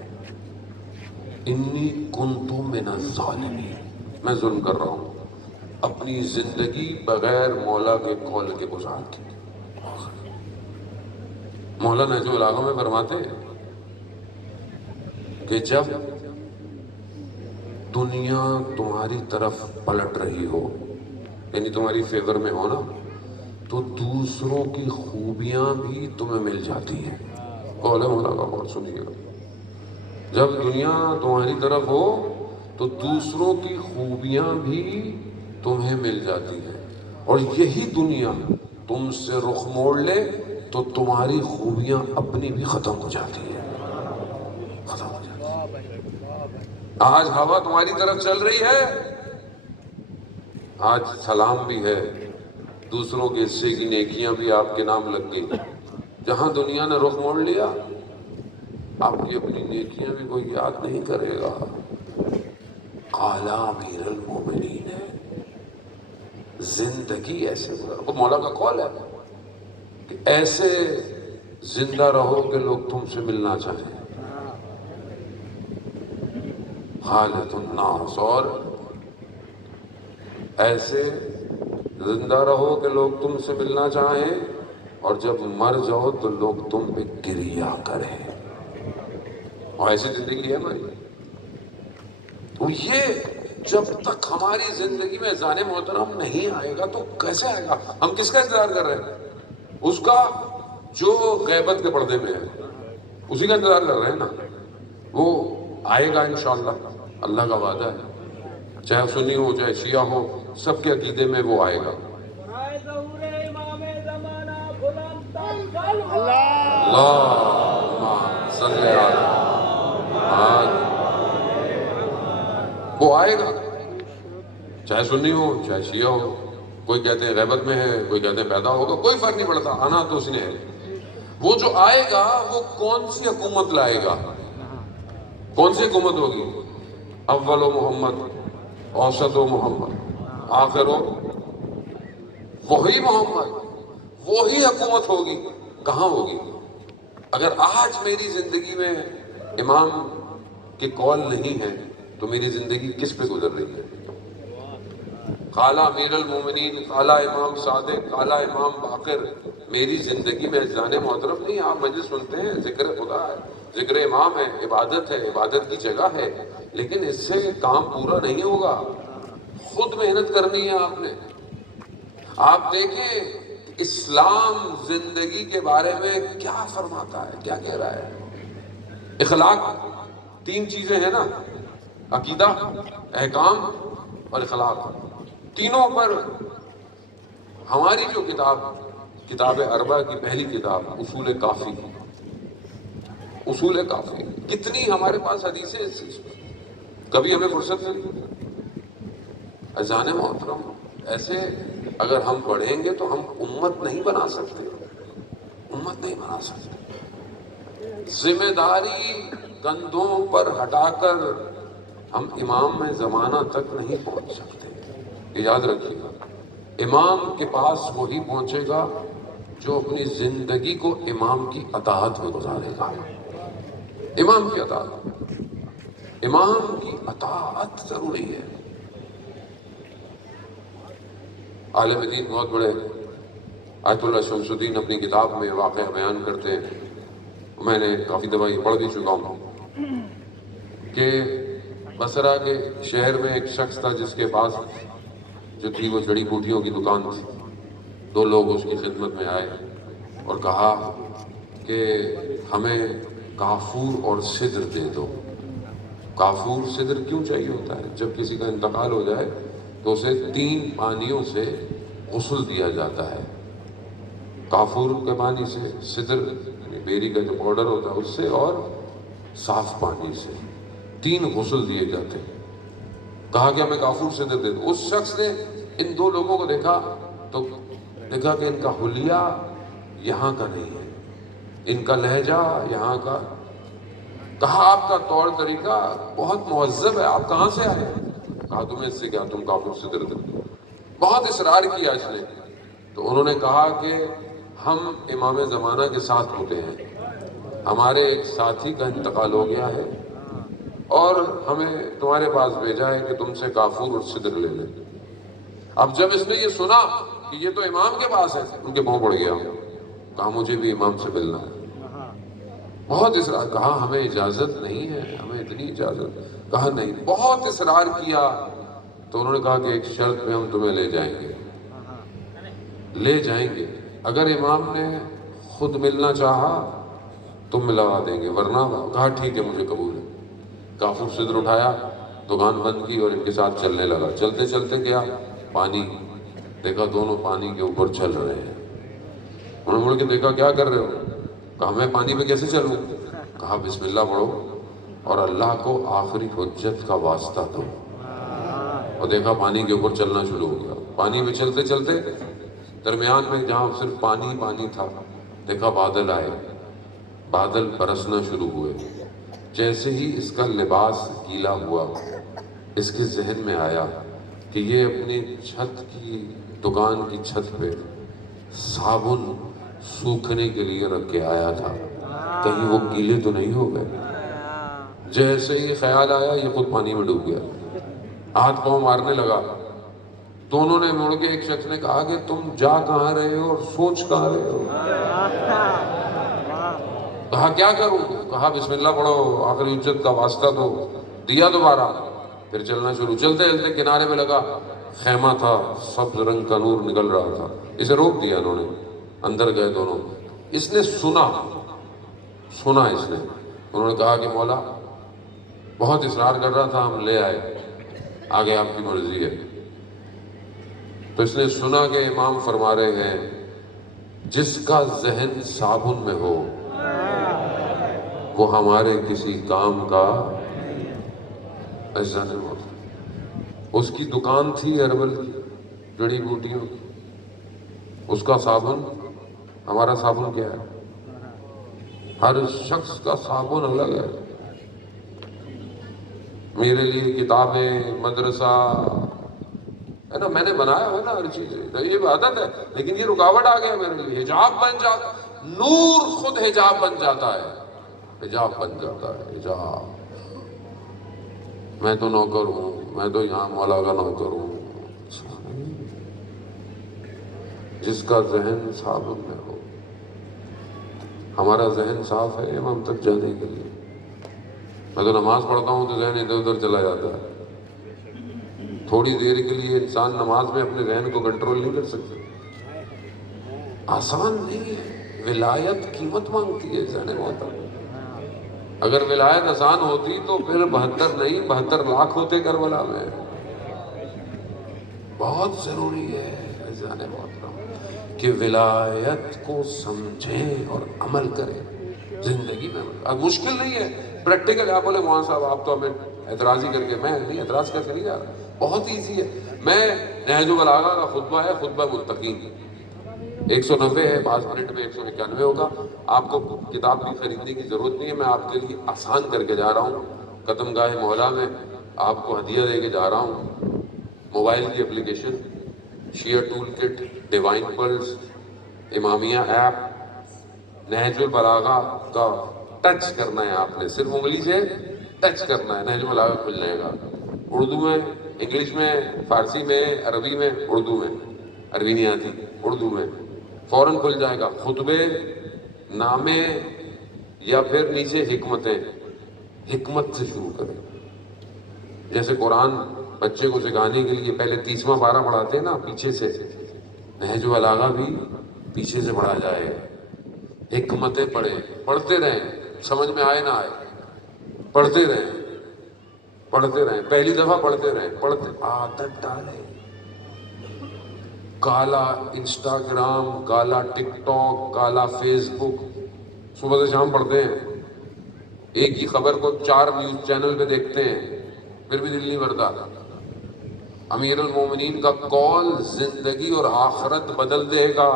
انی کنت من الظالمین، میں ظلم کر رہا ہوں، اپنی زندگی بغیر مولا کے قول کے گزار کی۔ مولا نہج البلاغہ میں فرماتے ہیں کہ جب دنیا تمہاری طرف پلٹ رہی ہو، یعنی تمہاری فیور میں ہو نا، تو دوسروں کی خوبیاں بھی تمہیں مل جاتی ہیں۔ قول مولا کا غور سنیے گا، جب دنیا تمہاری طرف ہو تو دوسروں کی خوبیاں بھی تمہیں مل جاتی ہیں، اور یہی دنیا تم سے رخ موڑ لے تو تمہاری خوبیاں اپنی بھی ختم ہو جاتی ہیں، ختم ہو جاتی ہیں۔ آج ہوا تمہاری طرف چل رہی ہے، آج سلام بھی ہے، دوسروں کے حصے کی نیکیاں بھی آپ کے نام لگ گئی۔ جہاں دنیا نے رخ موڑ لیا، آپ کی اپنی نیکیاں بھی کوئی یاد نہیں کرے گا۔ قال امیر المومنین ہے، زندگی ایسے گزارو، وہ مولا کا قول ہے کہ ایسے زندہ رہو کہ لوگ تم سے ملنا چاہیں۔ خالد الناس، اور ایسے زندہ رہو کہ لوگ تم سے ملنا چاہیں، اور جب مر جاؤ تو لوگ تم پہ گریہ کریں۔ اور ایسی زندگی ہے ہماری۔ اور یہ جب تک ہماری زندگی میں اذان محترم نہیں آئے گا تو کیسے آئے گا؟ ہم کس کا انتظار کر رہے ہیں؟ اس کا جو غیبت کے پردے میں ہے، اسی کا انتظار کر رہے ہیں نا۔ وہ آئے گا انشاءاللہ، اللہ کا وعدہ ہے، چاہے سنی ہو چاہے شیعہ ہو، سب کے عقیدے میں وہ آئے گا۔ اللہم صلی علی محمد، وہ آئے گا، چاہے سنی ہو چاہے شیعہ ہو۔ کوئی کہتے ہیں غیبت میں ہے، کوئی کہتے ہیں پیدا ہوگا، کوئی فرق نہیں پڑتا، آنا تو اس نے ہے۔ وہ جو آئے گا وہ کون سی حکومت لائے گا؟ کون سی حکومت ہوگی؟ اول و محمد، اوسط و محمد، آخر و وہی محمد، وہی حکومت ہوگی۔ کہاں ہوگی؟ اگر آج میری زندگی میں امام کے قول نہیں ہے تو میری زندگی کس پہ گزر رہی ہے؟ قالا امیر المومنین، قالا امام صادق، قالا امام باقر، میری زندگی میں اذان محترم نہیں۔ آپ مجلس سنتے ہیں، ذکر خدا ہے، ذکر امام ہے، عبادت ہے، عبادت کی جگہ ہے، لیکن اس سے کام پورا نہیں ہوگا، خود محنت کرنی ہے آپ نے۔ آپ دیکھیں اسلام زندگی کے بارے میں کیا فرماتا ہے، کیا کہہ رہا ہے؟ اخلاق، تین چیزیں ہیں نا، عقیدہ، احکام اور اخلاق، تینوں پر ہماری جو کتاب اربع کی پہلی کتاب اصول کافی، اصول کافی، کتنی ہمارے پاس حدیثیں اس چیز پر، کبھی ہمیں فرصت نہیں۔ اذان محترم، ایسے اگر ہم پڑھیں گے تو ہم امت نہیں بنا سکتے، امت نہیں بنا سکتے۔ ذمہ داری کندھوں پر ہٹا کر ہم امام میں زمانہ تک نہیں پہنچ سکتے۔ یہ یاد رکھیے گا، امام کے پاس وہی پہنچے گا جو اپنی زندگی کو امام کی اطاعت میں گزارے گا۔ امام کی اطاعت، امام کی اطاعت ضروری ہے۔ عالم دین بہت بڑے آیت اللہ شمس الدین اپنی کتاب میں واقعہ بیان کرتے ہیں، میں نے کافی دفعہ یہ پڑھ بھی چکا ہوں، کہ بصرہ کے شہر میں ایک شخص تھا جس کے پاس جو تھی وہ جڑی بوٹیوں کی دکان تھی۔ دو لوگ اس کی خدمت میں آئے اور کہا کہ ہمیں کافور اور سدر دے دو۔ کافور سدر کیوں چاہیے ہوتا ہے؟ جب کسی کا انتقال ہو جائے تو اسے 3 پانیوں سے غسل دیا جاتا ہے، کافور کے پانی سے، سدر یعنی بیری کا جو پاؤڈر ہوتا ہے اس سے، اور صاف پانی سے، 3 غسل دیے جاتے ہیں۔ کہا کہ ہمیں کافور سدر دے دو۔ اس شخص نے ان 2 لوگوں کو دیکھا تو دیکھا کہ ان کا حلیہ یہاں کا نہیں ہے، ان کا لہجہ یہاں کا۔ کہا آپ کا طور طریقہ بہت مہذب ہے، آپ کہاں سے آئے؟ کہا تمہیں اس سے کیا، تم کافر سے دے دو۔ بہت اصرار کیا اس نے، تو انہوں نے کہا کہ ہم امام زمانہ کے ساتھ ہوتے ہیں، ہمارے ایک ساتھی کا انتقال ہو گیا ہے اور ہمیں تمہارے پاس بھیجا ہے کہ تم سے کافور اور صدر لے لیں۔ اب جب اس نے یہ سنا کہ یہ تو امام کے پاس ہے، ان کے پاؤں پڑ گیا، کہا مجھے بھی امام سے ملنا ہے۔ بہت اصرار، کہا ہمیں اجازت نہیں ہے، ہمیں اتنی اجازت، کہا نہیں، بہت اصرار کیا تو انہوں نے کہا کہ ایک شرط پہ ہم تمہیں لے جائیں گے، لے جائیں گے، اگر امام نے خود ملنا چاہا تو ملوا دیں گے، ورنہ، کہا ٹھیک ہے مجھے قبول ہے۔ کافر صدر اٹھایا، دکان بند کی اور ان کے ساتھ چلنے لگا۔ چلتے چلتے گیا، پانی دیکھا، دونوں پانی کے اوپر چل رہے ہیں۔ انہوں نے مڑ کے دیکھا، کیا کر رہے ہو؟ کہا میں پانی پہ کیسے چلوں؟ کہا بسم اللہ پڑھو اور اللہ کو آخری حجت کا واسطہ دو، اور دیکھا پانی کے اوپر چلنا شروع ہو گیا۔ پانی میں چلتے چلتے درمیان میں جہاں صرف پانی پانی تھا، دیکھا بادل آئے، بادل برسنا شروع ہوئے۔ جیسے ہی اس کا لباس گیلا ہوا، اس کے ذہن میں آیا کہ یہ اپنی چھت کی، دکان کی چھت پہ صابن سوکھنے کے لیے رکھ کے آیا تھا، کہیں وہ گیلے تو نہیں ہو گئے۔ جیسے ہی خیال آیا یہ خود پانی میں ڈوب گیا، ہاتھ پاؤں مارنے لگا۔ دونوں نے مڑ کے، ایک شخص نے کہا کہ تم جا کہاں رہے ہو اور سوچ کہاں رہے ہو؟ کہا کیا کروں؟ کہا بسم اللہ پڑھو، آخری حجت کا واسطہ دو۔ دیا دوبارہ، پھر چلنا شروع۔ چلتے چلتے کنارے میں لگا، خیمہ تھا، سبز رنگ کا نور نکل رہا تھا، اسے روک دیا انہوں نے، اندر گئے دونوں۔ اس نے سنا اس نے، انہوں نے کہا کہ مولا بہت اصرار کر رہا تھا، ہم لے آئے، آگے آپ کی مرضی ہے۔ تو اس نے سنا کہ امام فرما رہے ہیں جس کا ذہن صابن میں ہو وہ ہمارے کسی کام کا ایسا نہیں ہوتا۔ اس کی دکان تھی ہربل کی، جڑی بوٹیوں کی، اس کا صابن، ہمارا صابن کیا ہے؟ ہر شخص کا صابن الگ ہے۔ میرے لیے کتابیں، مدرسہ ہے نا، میں نے بنایا ہے نا ہر چیز، یہ عادت ہے، لیکن یہ رکاوٹ آ گیا میرے لیے۔ حجاب بن جاتا، نور خود حجاب بن جاتا ہے، حجاب بن جاتا ہے، حجاب۔ میں تو نوکر ہوں، میں تو یہاں مولا کا نوکر ہوں۔ جس کا ذہن صابن میں ہو، ہمارا ذہن صاف ہے امام تک جانے کے لیے۔ میں تو نماز پڑھتا ہوں تو ذہن ادھر ادھر چلا جاتا ہے۔ تھوڑی دیر کے لیے انسان نماز میں اپنے ذہن کو کنٹرول نہیں کر سکتا۔ آسان نہیں ہے، ولایت قیمت مانگتی ہے ذہن محترم۔ اگر ولایت آسان ہوتی تو پھر 72 نہیں 72 لاکھ ہوتے کربلا میں۔ بہت ضروری ہے ذہن محترم کہ ولایت کو سمجھیں اور عمل کریں زندگی میں۔ اب مشکل نہیں ہے، پریکٹیکل ہے۔ آپ بولے مولانا صاحب آپ تو ہمیں اعتراض ہی کر کے، میں نہیں اعتراض کر کے نہیں جا رہا، بہت ایزی ہے۔ میں نہج البلاغہ کا خطبہ ہے، خطبہ متقین، 190 ہے، 5 منٹ میں 191 ہوگا۔ آپ کو کتاب بھی خریدنے کی ضرورت نہیں ہے، میں آپ کے لیے آسان کر کے جا رہا ہوں۔ قدم گاہ مولا میں آپ کو ہدیہ دے کے جا رہا ہوں، موبائل کی اپلیکیشن، شیعہ tool kit, divine plus, امامیہ app, نہج البلاغہ کا ٹچ کرنا ہے، آپ نے صرف انگلی سے ٹچ کرنا ہے، نہج البلاغہ کھل جائے گا، اردو میں، انگلش میں، فارسی میں، عربی میں، اردو میں، عربی نہیں آتی، اردو میں فوراً کھل جائے گا۔ خطبے، نامے، یا پھر نیچے حکمتیں، حکمت سے شروع کریں۔ جیسے قرآن بچے کو سکھانے کے لیے پہلے 30واں پارہ پڑھاتے ہیں نا پیچھے سے، نہج البلاغہ بھی پیچھے سے پڑھا جائے، حکمتیں پڑھیں، پڑھتے رہیں، سمجھ میں آئے نہ آئے پڑھتے رہیں، پڑھتے رہیں، پہلی دفعہ پڑھتے رہیں، پڑھتے عادت ڈالیں۔ کالا انسٹاگرام، کالا ٹک ٹاک، کالا فیس بک، صبح سے شام پڑھتے ہیں، ایک ہی خبر کو 4 نیوز چینل پہ دیکھتے ہیں، پھر بھی دل نہیں بھرتا۔ امیر المومنین کا قول زندگی اور آخرت بدل دے گا۔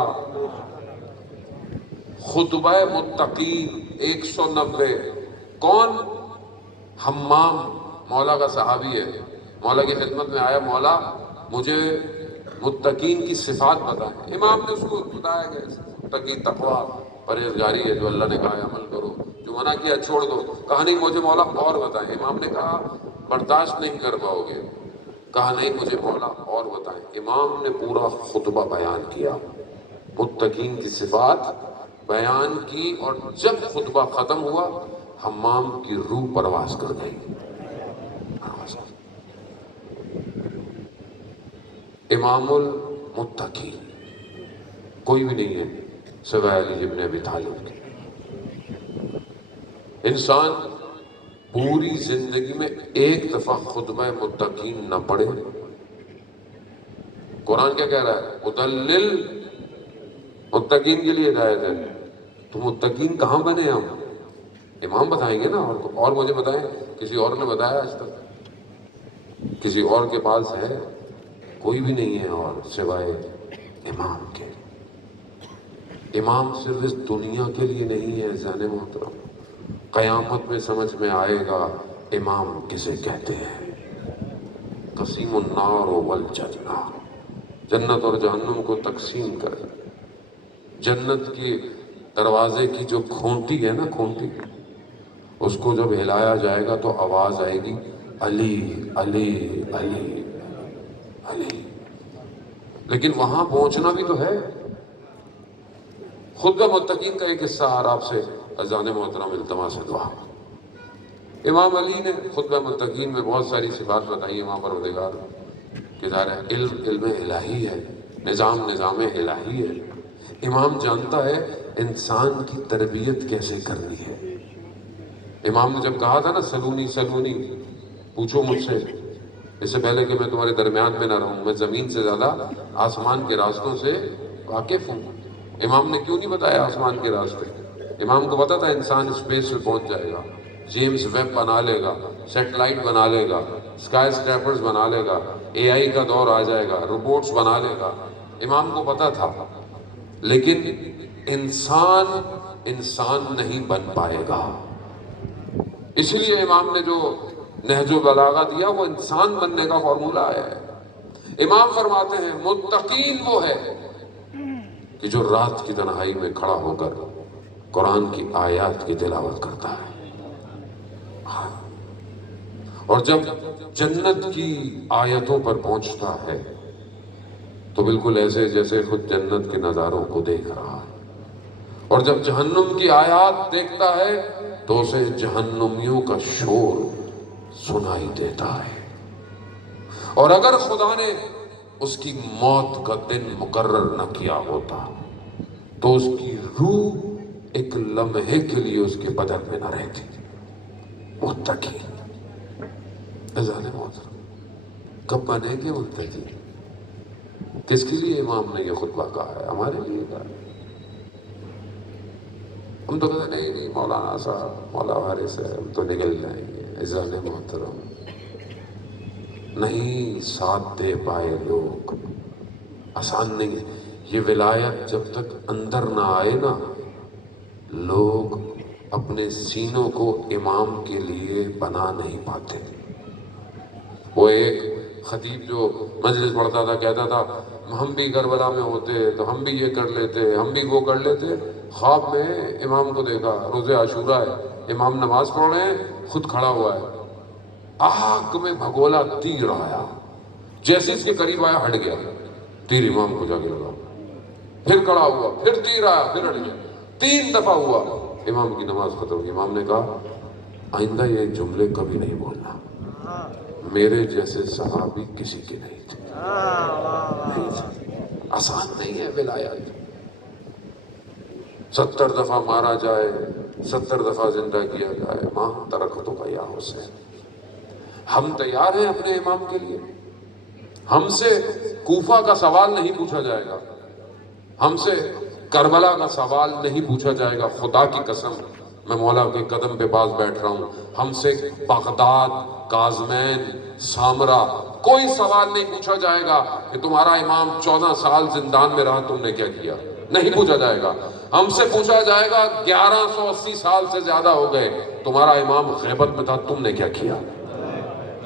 خطبہ متقین 190۔ کون؟ حمام، مولا کا صحابی ہے، مولا کی خدمت میں آیا، مولا مجھے متقین کی صفات بتائیں۔ امام نے اس کو بتایا کہ متقی تقویٰ، پرہیزگاری ہے، جو اللہ نے کہا ہے عمل کرو، جو منع کیا چھوڑ دو۔ کہا نہیں مجھے مولا اور بتائیں۔ امام نے کہا برداشت نہیں کر پاؤ گے، کہا نہیں مجھے مولا اور بتائیں۔ امام نے پورا خطبہ بیان کیا، متقین کی صفات بیان کی، اور جب خطبہ ختم ہوا حمام کی روح پرواز کر گئی۔ امام المتقین کوئی بھی نہیں ہے سوائے علی ابن ابی طالب کے۔ انسان پوری زندگی میں ایک دفعہ خطبہ متقین نہ پڑھے۔ قرآن کیا کہہ رہا ہے؟ مدلل، متقین کے لیے ہدایت ہے۔ تو متقین کہاں بنے ہم؟ امام بتائیں گے نا، اور مجھے بتائیں کسی اور نے بتایا آج تک؟ کسی اور کے پاس ہے؟ کوئی بھی نہیں ہے اور سوائے امام کے۔ امام صرف اس دنیا کے لیے نہیں ہے ذہن محترم، قیامت میں سمجھ میں آئے گا امام کسے کہتے ہیں۔ قسیم النار والجنہ، جنت اور جہنم کو تقسیم کر، جنت کی دروازے کی جو کھونٹی ہے نا، کھونٹی، اس کو جب ہلایا جائے گا تو آواز آئے گی علی علی علی علی، لیکن وہاں پہنچنا بھی تو ہے۔ خطبہ متقین کا ایک حصہ اور آپ سے اذان محترم التماس دعا۔ امام علی نے خطبہ متقین میں بہت ساری صفات بتائی امام پروردگار کہ ظاہر ہے علم الہی ہے، نظام الہی ہے۔ امام جانتا ہے انسان کی تربیت کیسے کرنی ہے۔ امام نے جب کہا تھا نا سلونی سلونی، پوچھو مجھ سے، اس سے پہلے کہ میں تمہارے درمیان میں نہ رہوں، میں زمین سے زیادہ آسمان کے راستوں سے واقف ہوں۔ امام نے کیوں نہیں بتایا آسمان کے راستے؟ امام کو پتا تھا انسان اسپیس میں پہنچ جائے گا، جیمز ویب بنا لے گا، سیٹلائٹ بنا لے گا، اسکائی اسکریپرز بنا لے گا، اے آئی کا دور آ جائے گا، روبوٹس بنا لے گا۔ امام کو پتا تھا، لیکن انسان نہیں بن پائے گا۔ اسی لیے امام نے جو نہج البلاغہ دیا وہ انسان بننے کا فارمولہ ہے۔ امام فرماتے ہیں متقین وہ ہے کہ جو رات کی تنہائی میں کھڑا ہو کر قرآن کی آیات کی تلاوت کرتا ہے، اور جب جنت کی آیتوں پر پہنچتا ہے تو بالکل ایسے جیسے خود جنت کے نظاروں کو دیکھ رہا ہے، اور جب جہنم کی آیات دیکھتا ہے تو اسے جہنمیوں کا شور سنائی دیتا ہے۔ اور اگر خدا نے اس کی موت کا دن مقرر نہ کیا ہوتا تو اس کی روح ایک لمحے کے لیے اس کے بدن میں نہ رہتی. متقی اذان محترم کب بنے گے متقی؟ کس کے لیے امام نے یہ خطبہ کہا ہے؟ ہمارے لیے کہا ہے. ہم تو کہتے نہیں مولانا صاحب مولا وارث ہے ہم تو نکل جائیں گے. اذان محترم نہیں ساتھ دے پائے لوگ، آسان نہیں ہے یہ ولایت. جب تک اندر نہ آئے نا لوگ اپنے سینوں کو امام کے لیے بنا نہیں پاتے. وہ ایک خطیب جو مجلس پڑھتا تھا کہتا تھا ہم بھی کربلا میں ہوتے تو ہم بھی یہ کر لیتے ہم بھی وہ کر لیتے. خواب میں امام کو دیکھا روز عاشورہ ہے امام نماز پڑھ رہے ہیں خود کھڑا ہوا ہے آگ میں بھگولا تیر آیا جیسے اس کے قریب آیا ہٹ گیا تیر امام کو جا کے لگا پھر کھڑا ہوا پھر تیر آیا پھر ہٹ گیا 3 دفعہ ہوا امام کی نماز ختم ہوئی. امام نے کہا آئندہ یہ جملے کبھی نہیں بولنا میرے جیسے صحابی کسی کے نہیں تھے. آسان نہیں ہے ولایت. 70 دفعہ مارا جائے 70 دفعہ زندہ کیا جائے ماں ترکتوں کا یا حسین. ہم تیار ہیں اپنے امام کے لیے. ہم سے کوفہ کا سوال نہیں پوچھا جائے گا ہم سے کربلا کا سوال نہیں پوچھا جائے گا. خدا کی قسم میں مولا کے قدم پہ پاس بیٹھ رہا ہوں. ہم سے بغداد کاظمین سامرا کوئی سوال نہیں پوچھا جائے گا کہ تمہارا امام 14 سال زندان میں رہا تم نے کیا کیا. نہیں پوچھا جائے گا. ہم سے پوچھا جائے گا 1180 سال سے زیادہ ہو گئے تمہارا امام غیبت میں تھا تم نے کیا کیا.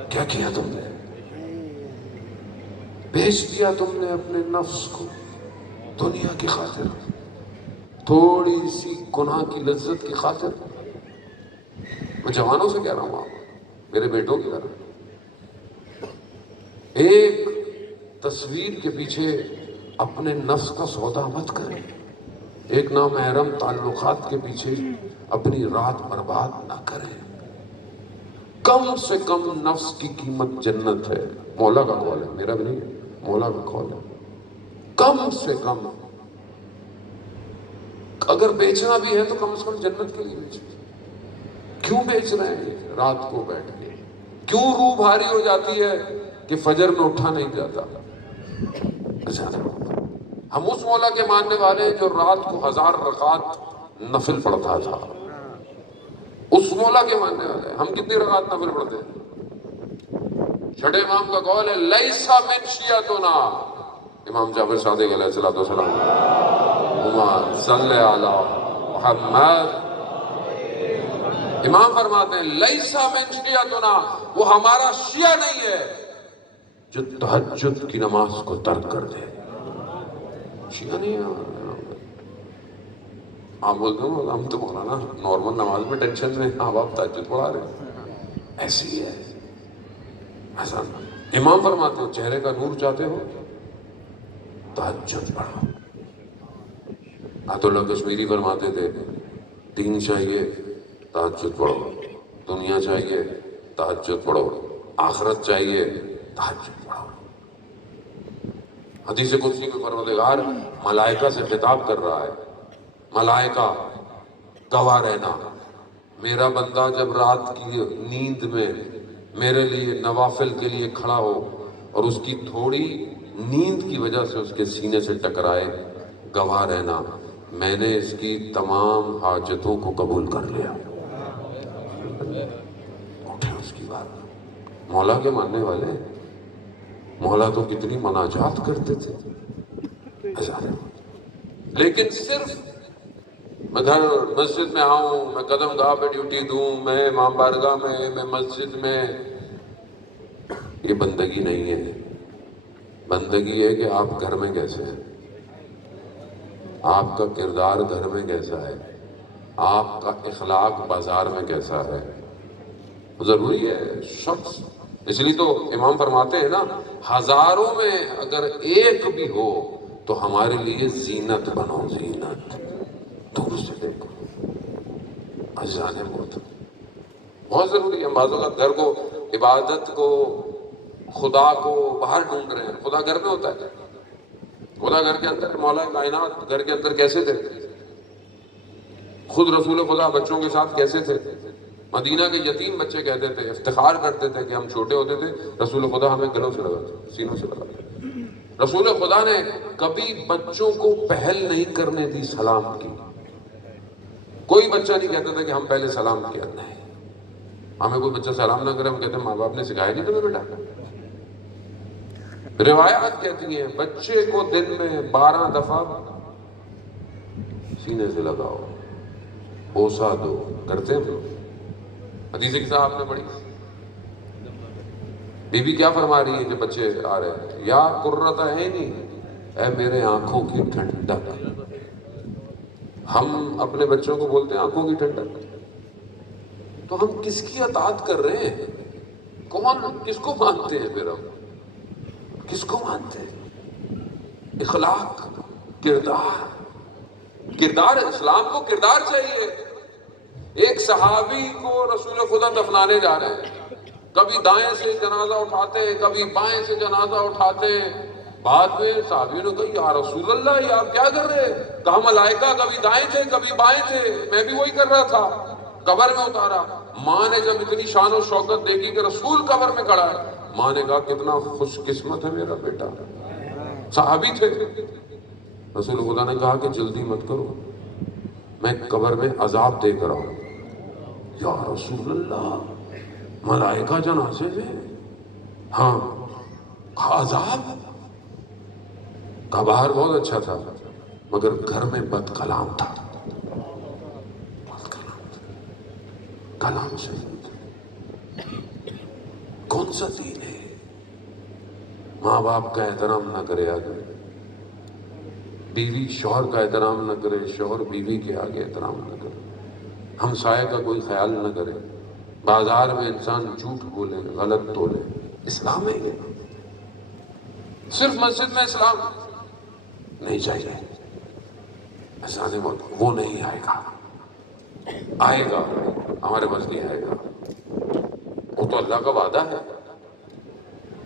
کیا کیا تم نے؟ بیچ دیا تم نے اپنے نفس کو دنیا کی خاطر تھوڑی سی گناہ کی لذت کی خاطر. میں جوانوں سے کہہ رہا ہوں آپ میرے بیٹوں کی طرح ایک تصویر کے پیچھے اپنے نفس کا سودا مت کریں. ایک نامحرم تعلقات کے پیچھے اپنی رات برباد نہ کریں. کم سے کم نفس کی قیمت جنت ہے. مولا کا قول ہے میرا بھی نہیں ہے مولا کا قول ہے. کم سے کم اگر بیچنا بھی ہے تو کم سے کم جنت کے لیے بیچیں. کیوں بیچ رہے ہیں رات کو بیٹھ کے؟ کیوں روح بھاری ہو جاتی ہے کہ فجر میں اٹھا نہیں جاتا؟ ہم اس مولا کے ماننے والے ہیں جو رات کو 1000 رکعت نفل پڑھتا تھا. اس مولا کے ماننے والے ہیں. ہم کتنی رکعت نفل پڑھتے ہیں؟ چھٹے امام کا قول ہے لیسا من شیعتنا امام جعفر صادق علیہ السلام صلی علی محمد. امام فرماتے ہیں لیسا من شیعتنا وہ ہمارا شیعہ نہیں ہے جو تہجد کی نماز کو ترک کر دے. شیعہ نہیں ہے. آپ بولتے ہیں ہم تو مولانا نارمل نماز میں ٹینشن میں آپ تہجد پڑھا رہے ہیں. ایسی ہے ایسا. امام فرماتے ہیں چہرے کا نور چاہتے ہو تہجد پڑھو. آیت اللہ کشمیری فرماتے تھے دین چاہیے تہجد پڑھو دنیا چاہیے تہجد پڑھو آخرت چاہیے تہجد پڑھو. حدیث قدسی میں پروردگار ملائکہ سے خطاب کر رہا ہے. ملائکہ گواہ رہنا میرا بندہ جب رات کی نیند میں میرے لیے نوافل کے لیے کھڑا ہو اور اس کی تھوڑی نیند کی وجہ سے اس کے سینے سے ٹکرائے گواہ رہنا میں نے اس کی تمام حاجتوں کو قبول کر لیا. اٹھے اس کی بات. مولا کے ماننے والے مولا تو کتنی مناجات کرتے تھے لیکن صرف میں گھر مسجد میں آؤں میں قدم گاہ پہ ڈیوٹی دوں میں امام بارگاہ میں مسجد میں یہ بندگی نہیں ہے. بندگی ہے کہ آپ گھر میں کیسے ہیں آپ کا کردار گھر میں کیسا ہے آپ کا اخلاق بازار میں کیسا ہے. ضروری ہے شخص. اس لیے تو امام فرماتے ہیں نا ہزاروں میں اگر ایک بھی ہو تو ہمارے لیے زینت بنو. زینت دور سے دیکھو اذان بہت ضروری ہے. بعض اوقات گھر کو عبادت کو خدا کو باہر ڈھونڈ رہے ہیں. خدا گھر میں ہوتا ہے خدا گھر کے اندر ہے، مولا کائنات گھر کے اندر کیسے تھے؟ خود رسول خدا بچوں کے ساتھ کیسے تھے؟ مدینہ کے یتیم بچے کہتے تھے، افتخار کرتے تھے کہ ہم چھوٹے ہوتے تھے رسول خدا ہمیں گلوں سے لگاتے، سینوں سے لگاتے۔ رسول خدا نے کبھی بچوں کو پہل نہیں کرنے دی سلام کی۔ کوئی بچہ نہیں کہتا تھا کہ ہم پہلے سلام کیا، نہیں۔ ہمیں کوئی بچہ سلام نہ کرے ہم کہتے ہیں ماں باپ نے سکھایا نہیں تمہیں بیٹا۔ روایات کہتی ہیں بچے کو دن میں 12 دفعہ سینے سے لگاؤ، بوسا دو، کرتے ہیں لوگ۔ حدیث کی صاحب آپ نے پڑھی، بی بی کیا فرما رہی ہے کہ بچے آ رہے ہیں، یا قرۃ عینی، اے میرے آنکھوں کی ٹھنڈک۔ ہم اپنے بچوں کو بولتے ہیں آنکھوں کی ٹھنڈک، تو ہم کس کی اطاعت کر رہے ہیں؟ کون کس کو مانتے ہیں؟ پھر ہم کس کو مانتے ہیں؟ اخلاق، کردار اسلام کو کردار چاہیے۔ ایک صحابی کو رسول خدا دفنانے جا رہے ہیں، کبھی دائیں سے جنازہ اٹھاتے ہیں، کبھی بائیں سے جنازہ اٹھاتے ہیں۔ بعد میں صحابیوں نے کہا یا رسول اللہ یہ آپ کیا کر رہے ہیں؟ کہا ملائکہ کبھی دائیں تھے کبھی بائیں تھے، میں بھی وہی کر رہا تھا۔ قبر میں اتارا، ماں نے جب اتنی شان و شوکت دیکھی کہ رسول قبر میں کھڑا ہے، ماں نے کہا کتنا خوش قسمت ہے میرا بیٹا۔ صحابی تھے۔ رسول خدا نے کہا کہ جلدی مت کرو، میں قبر میں عذاب دے کر آؤں۔ یا رسول اللہ ملائکہ جنازے میں؟ ہاں۔ عذاب کا باہر بہت اچھا تھا مگر گھر میں بد کلام تھا، کلام سے کون سا دین ہے؟ ماں باپ کا احترام نہ کرے آگے، بیوی شوہر کا احترام نہ کرے، شوہر بیوی کے آگے احترام نہ کرے، ہمسائے کا کوئی خیال نہ کرے، بازار میں انسان جھوٹ بولے، غلط تولے۔ اسلام ہے یہ؟ صرف مسجد میں اسلام نہیں چاہیے۔ ایسا نہیں بولتا وہ نہیں آئے گا، آئے گا، ہمارے پاس نہیں آئے گا۔ وہ تو اللہ کا وعدہ ہے،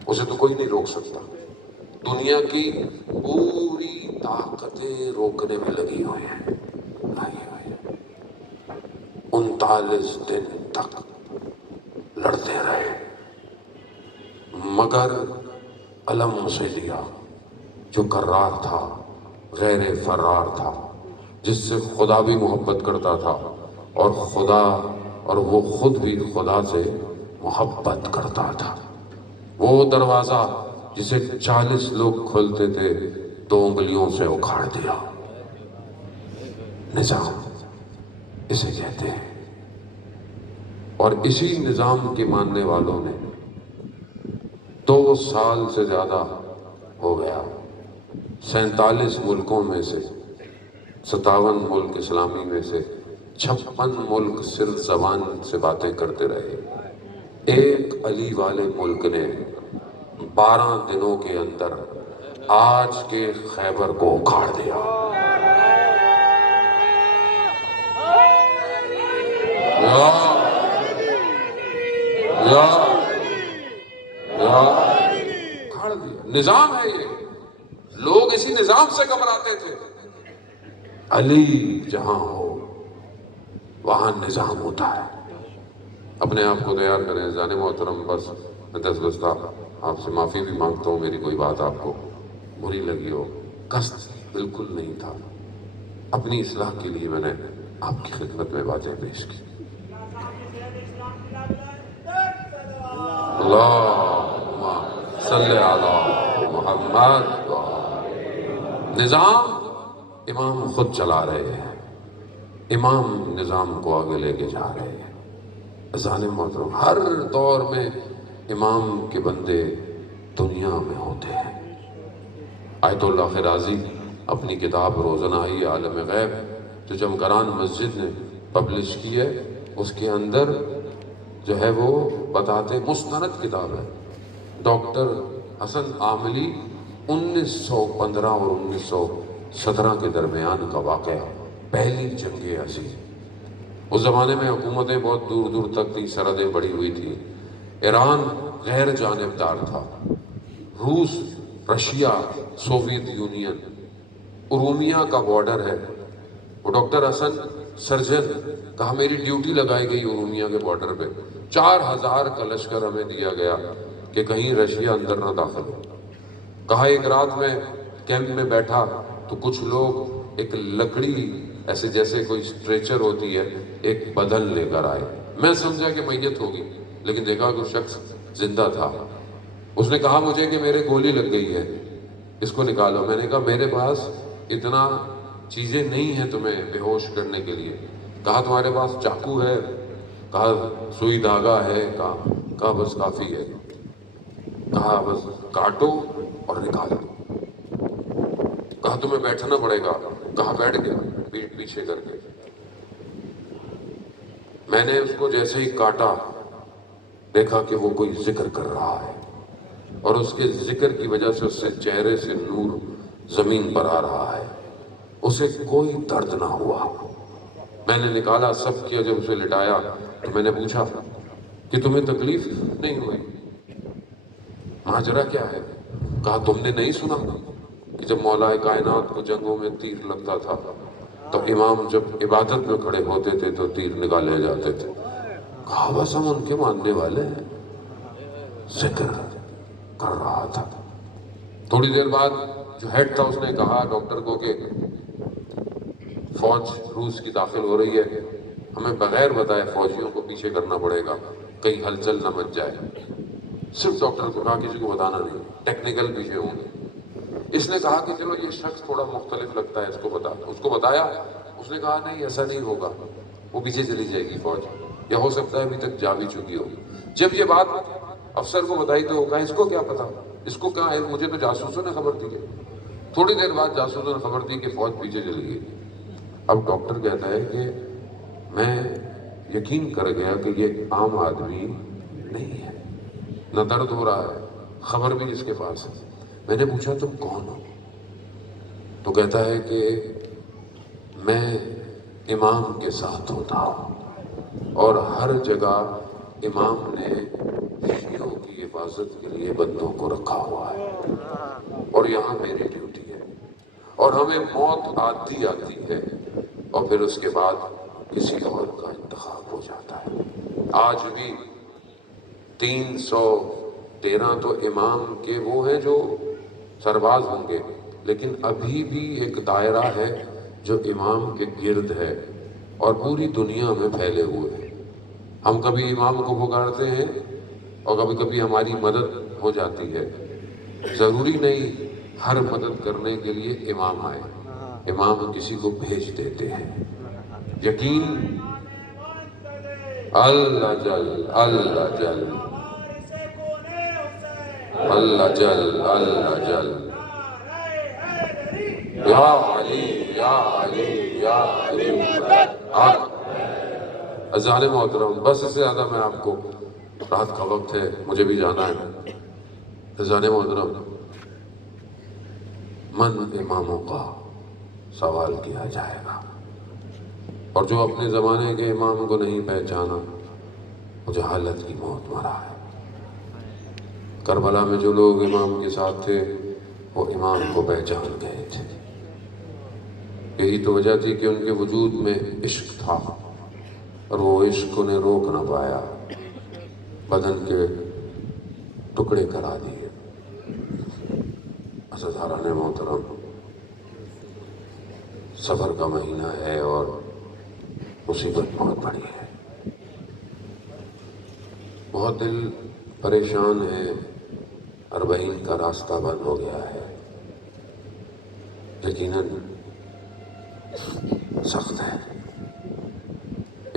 اسے تو کوئی نہیں روک سکتا۔ دنیا کی پوری طاقتیں روکنے میں لگی ہوئی ہیں، 39 دن تک لڑتے رہے مگر علم سے لیا جو کرار تھا، غیر فرار تھا، جس سے خدا بھی محبت کرتا تھا اور خدا اور وہ خود بھی خدا سے محبت کرتا تھا۔ وہ دروازہ جسے 40 لوگ کھولتے تھے 2 انگلیوں سے اکھاڑ دیا۔ نظام اسے کہتے ہیں، اور اسی نظام کے ماننے والوں نے 2 سال سے زیادہ ہو گیا 47 ملکوں میں سے 57 ملک اسلامی میں سے 56 ملک صرف زبان سے باتیں کرتے رہے۔ ایک علی والے ملک نے 12 دنوں کے اندر آج کے خیبر کو اکھاڑ دیا۔ اکھاڑ دیا۔ نظام ہے یہ، لوگ اسی نظام سے گھبراتے تھے۔ علی جہاں ہو وہاں نظام ہوتا ہے۔ اپنے آپ کو تیار کریں جانے محترم، بس میں 10 بجتا آپ سے معافی بھی مانگتا ہوں، میری کوئی بات آپ کو بری لگی ہو، قصد بالکل نہیں تھا، اپنی اصلاح کے لیے میں نے آپ کی خدمت میں باتیں پیش کی۔ اللہم صلی علی محمد۔ نظام امام خود چلا رہے ہیں، امام نظام کو آگے لے کے جا رہے ہیں۔ اذان محترم، ہر دور میں امام کے بندے دنیا میں ہوتے ہیں۔ آیت اللہ خرازی اپنی کتاب روزنائی عالم غیب جو جمکران مسجد نے پبلش کی ہے، اس کے اندر جو ہے وہ بتاتے، مستند کتاب ہے، ڈاکٹر حسن عاملی 1915 اور 1917 کے درمیان کا واقعہ، پہلی جنگ عظیم۔ اس زمانے میں حکومتیں بہت دور دور تک تھیں، سرحدیں بڑھی ہوئی تھیں۔ ایران غیر جانبدار تھا، روس رشیا سوویت یونین ارومیہ کا بارڈر ہے. وہ ڈاکٹر حسن سرجن کہا میری ڈیوٹی لگائی گئی ارومیہ کے بارڈر پہ. 4000 کا لشکر ہمیں دیا گیا کہ کہیں رشیا اندر نہ داخل ہو. کہا ایک رات میں کیمپ میں بیٹھا تو کچھ لوگ ایک لکڑی ایسے جیسے کوئی اسٹریچر ہوتی ہے ایک بدن لے کر آئے. میں سمجھا کہ میت ہوگی لیکن دیکھا کہ شخص زندہ تھا. اس نے کہا مجھے کہ میرے گولی لگ گئی ہے, اس کو نکالو. میں نے کہا میرے پاس اتنا چیزیں نہیں ہیں تمہیں بے ہوش کرنے کے لیے. کہا تمہارے پاس چاقو ہے؟ کہا سوئی دھاگا ہے؟ کہا بس کافی ہے. کہا بس کاٹو اور نکالو. کہا تمہیں بیٹھنا پڑے گا. کہا بیٹھ گیا پیٹھ پیچھے کر کے. میں نے اس کو جیسے ہی کاٹا دیکھا کہ وہ کوئی ذکر کر رہا ہے اور اس کے ذکر کی وجہ سے اس سے چہرے سے نور زمین پر آ رہا ہے. اسے کوئی درد نہ ہوا. میں نے نکالا, سب کیا. جب اسے لٹایا تو میں نے پوچھا کہ تمہیں تکلیف نہیں ہوئی, ماجرا کیا ہے؟ کہا تم نے نہیں سنا کہ جب مولا کائنات کو جنگوں میں تیر لگتا تھا تو امام جب عبادت میں کھڑے ہوتے تھے تو تیر نکالے جاتے تھے. کہا بس ہم ان کے ماننے والے ہیں. ذکر کر رہا تھا. تھوڑی دیر بعد جو ہیڈ تھا اس نے کہا ڈاکٹر کو کہ فوج روس کی داخل ہو رہی ہے, ہمیں بغیر بتائے فوجیوں کو پیچھے کرنا پڑے گا کہیں ہلچل نہ مچ جائے. صرف ڈاکٹر کو کہا کسی کو بتانا نہیں, ٹیکنیکل پیچھے ہوں گے. اس نے کہا کہ چلو یہ شخص تھوڑا مختلف لگتا ہے, اس کو بتا. اس کو بتایا. اس نے کہا نہیں ایسا نہیں ہوگا, وہ پیچھے چلی جائے گی فوج, یا ہو سکتا ہے ابھی تک جا بھی چکی ہو. جب یہ بات افسر کو بتائی تو کہا اس کو کیا پتا, اس کو کیا ہے, مجھے تو جاسوسوں نے خبر دی ہے. تھوڑی دیر بعد جاسوسوں نے خبر دی کہ فوج پیچھے چلی گئی. اب ڈاکٹر کہتا ہے کہ میں یقین کر گیا کہ یہ عام آدمی نہیں ہے, نہ درد ہو رہا ہے, خبر بھی اس کے پاس ہے. میں نے پوچھا تم کون ہو؟ تو کہتا ہے کہ میں امام کے ساتھ ہوتا ہوں اور ہر جگہ امام نے شیعوں کی حفاظت کے لیے بندوں کو رکھا ہوا ہے اور یہاں میری ڈیوٹی ہے اور ہمیں موت آتی ہے اور پھر اس کے بعد کسی اور کا انتخاب ہو جاتا ہے. آج بھی 313 تو امام کے وہ ہیں جو سرباز ہوں گے, لیکن ابھی بھی ایک دائرہ ہے جو امام کے گرد ہے اور پوری دنیا میں پھیلے ہوئے ہیں. ہم کبھی امام کو پکارتے ہیں اور کبھی کبھی ہماری مدد ہو جاتی ہے. ضروری نہیں ہر مدد کرنے کے لیے امام آئے, امام کسی کو بھیج دیتے ہیں. یقین اللہ جل اللہ جل اللہ جل اللہ جل یا علی یا علی یا علی. اذان محترم, بس اس سے زیادہ میں آپ کو, رات کا وقت ہے مجھے بھی جانا ہے. اذان محترم, من اماموں کا سوال کیا جائے گا اور جو اپنے زمانے کے امام کو نہیں پہچانا وہ جہالت کی موت مرا ہے. کربلا میں جو لوگ امام کے ساتھ تھے وہ امام کو پہچان گئے تھے. یہی تو وجہ تھی کہ ان کے وجود میں عشق تھا اور وہ عشق انہیں روک نہ پایا, بدن کے ٹکڑے کرا دیے. عزیزان محترم, صبر کا مہینہ ہے اور مصیبت بہت بڑی ہے. بہت دل پریشان ہے, 40 کا راستہ بند ہو گیا ہے. یقیناً سخت ہے.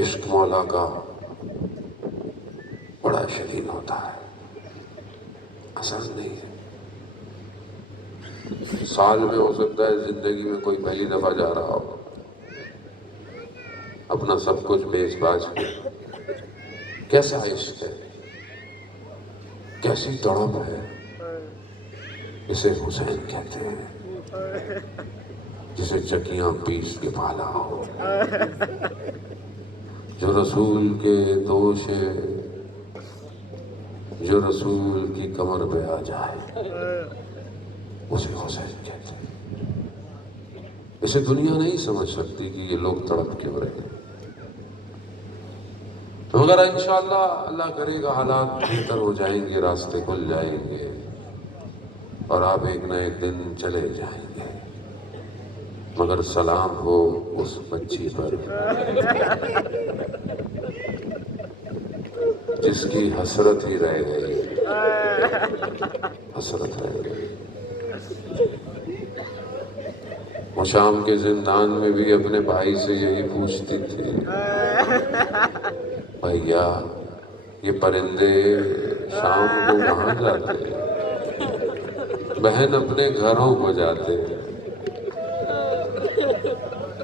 عشق مولا کا بڑا شدید ہوتا ہے, آسان نہیں ہے. سال میں ہو سکتا ہے زندگی میں کوئی پہلی دفعہ جا رہا ہو, اپنا سب کچھ بیچ باچ کے. کیسا عشق ہے, کیسی تڑپ ہے, اسے حسین کہتے ہیں, جسے چکیاں پیس کے پالا ہو, جو رسول کے دوش ہے, جو رسول کی کمر پہ آ جائے. اسے حسین کہتے ہیں. اسے دنیا نہیں سمجھ سکتی کہ یہ لوگ تڑپ کیوں رہے ہیں، مگر انشاءاللہ اللہ کرے گا حالات بہتر ہو جائیں گے، راستے کھل جائیں گے اور آپ ایک نہ ایک دن چلے جائیں گے. مگر سلام ہو اس بچی پر جس کی حسرت ہی رہ گئی، حسرت رہ گئی. وہ شام کے زندان میں بھی اپنے بھائی سے یہی پوچھتی تھی، بھیا یہ پرندے شام کو کہاں جاتے ہیں؟ بہن اپنے گھروں کو جاتے ہیں،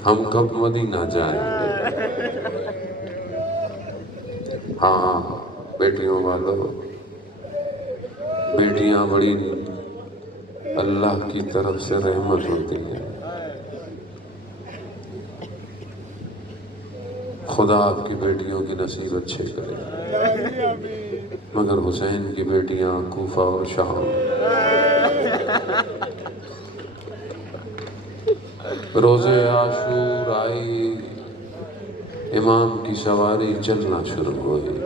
ہم کب مدینہ جائیں گے؟ ہاں بیٹیوں والوں، بیٹیاں بڑی اللہ کی طرف سے رحمت ہوتی ہیں. خدا آپ کی بیٹیوں کی نصیب اچھے کرے. مگر حسین کی بیٹیاں کوفہ اور شام، روزے عاشور آئی، امام کی سواری چلنا شروع ہوئی.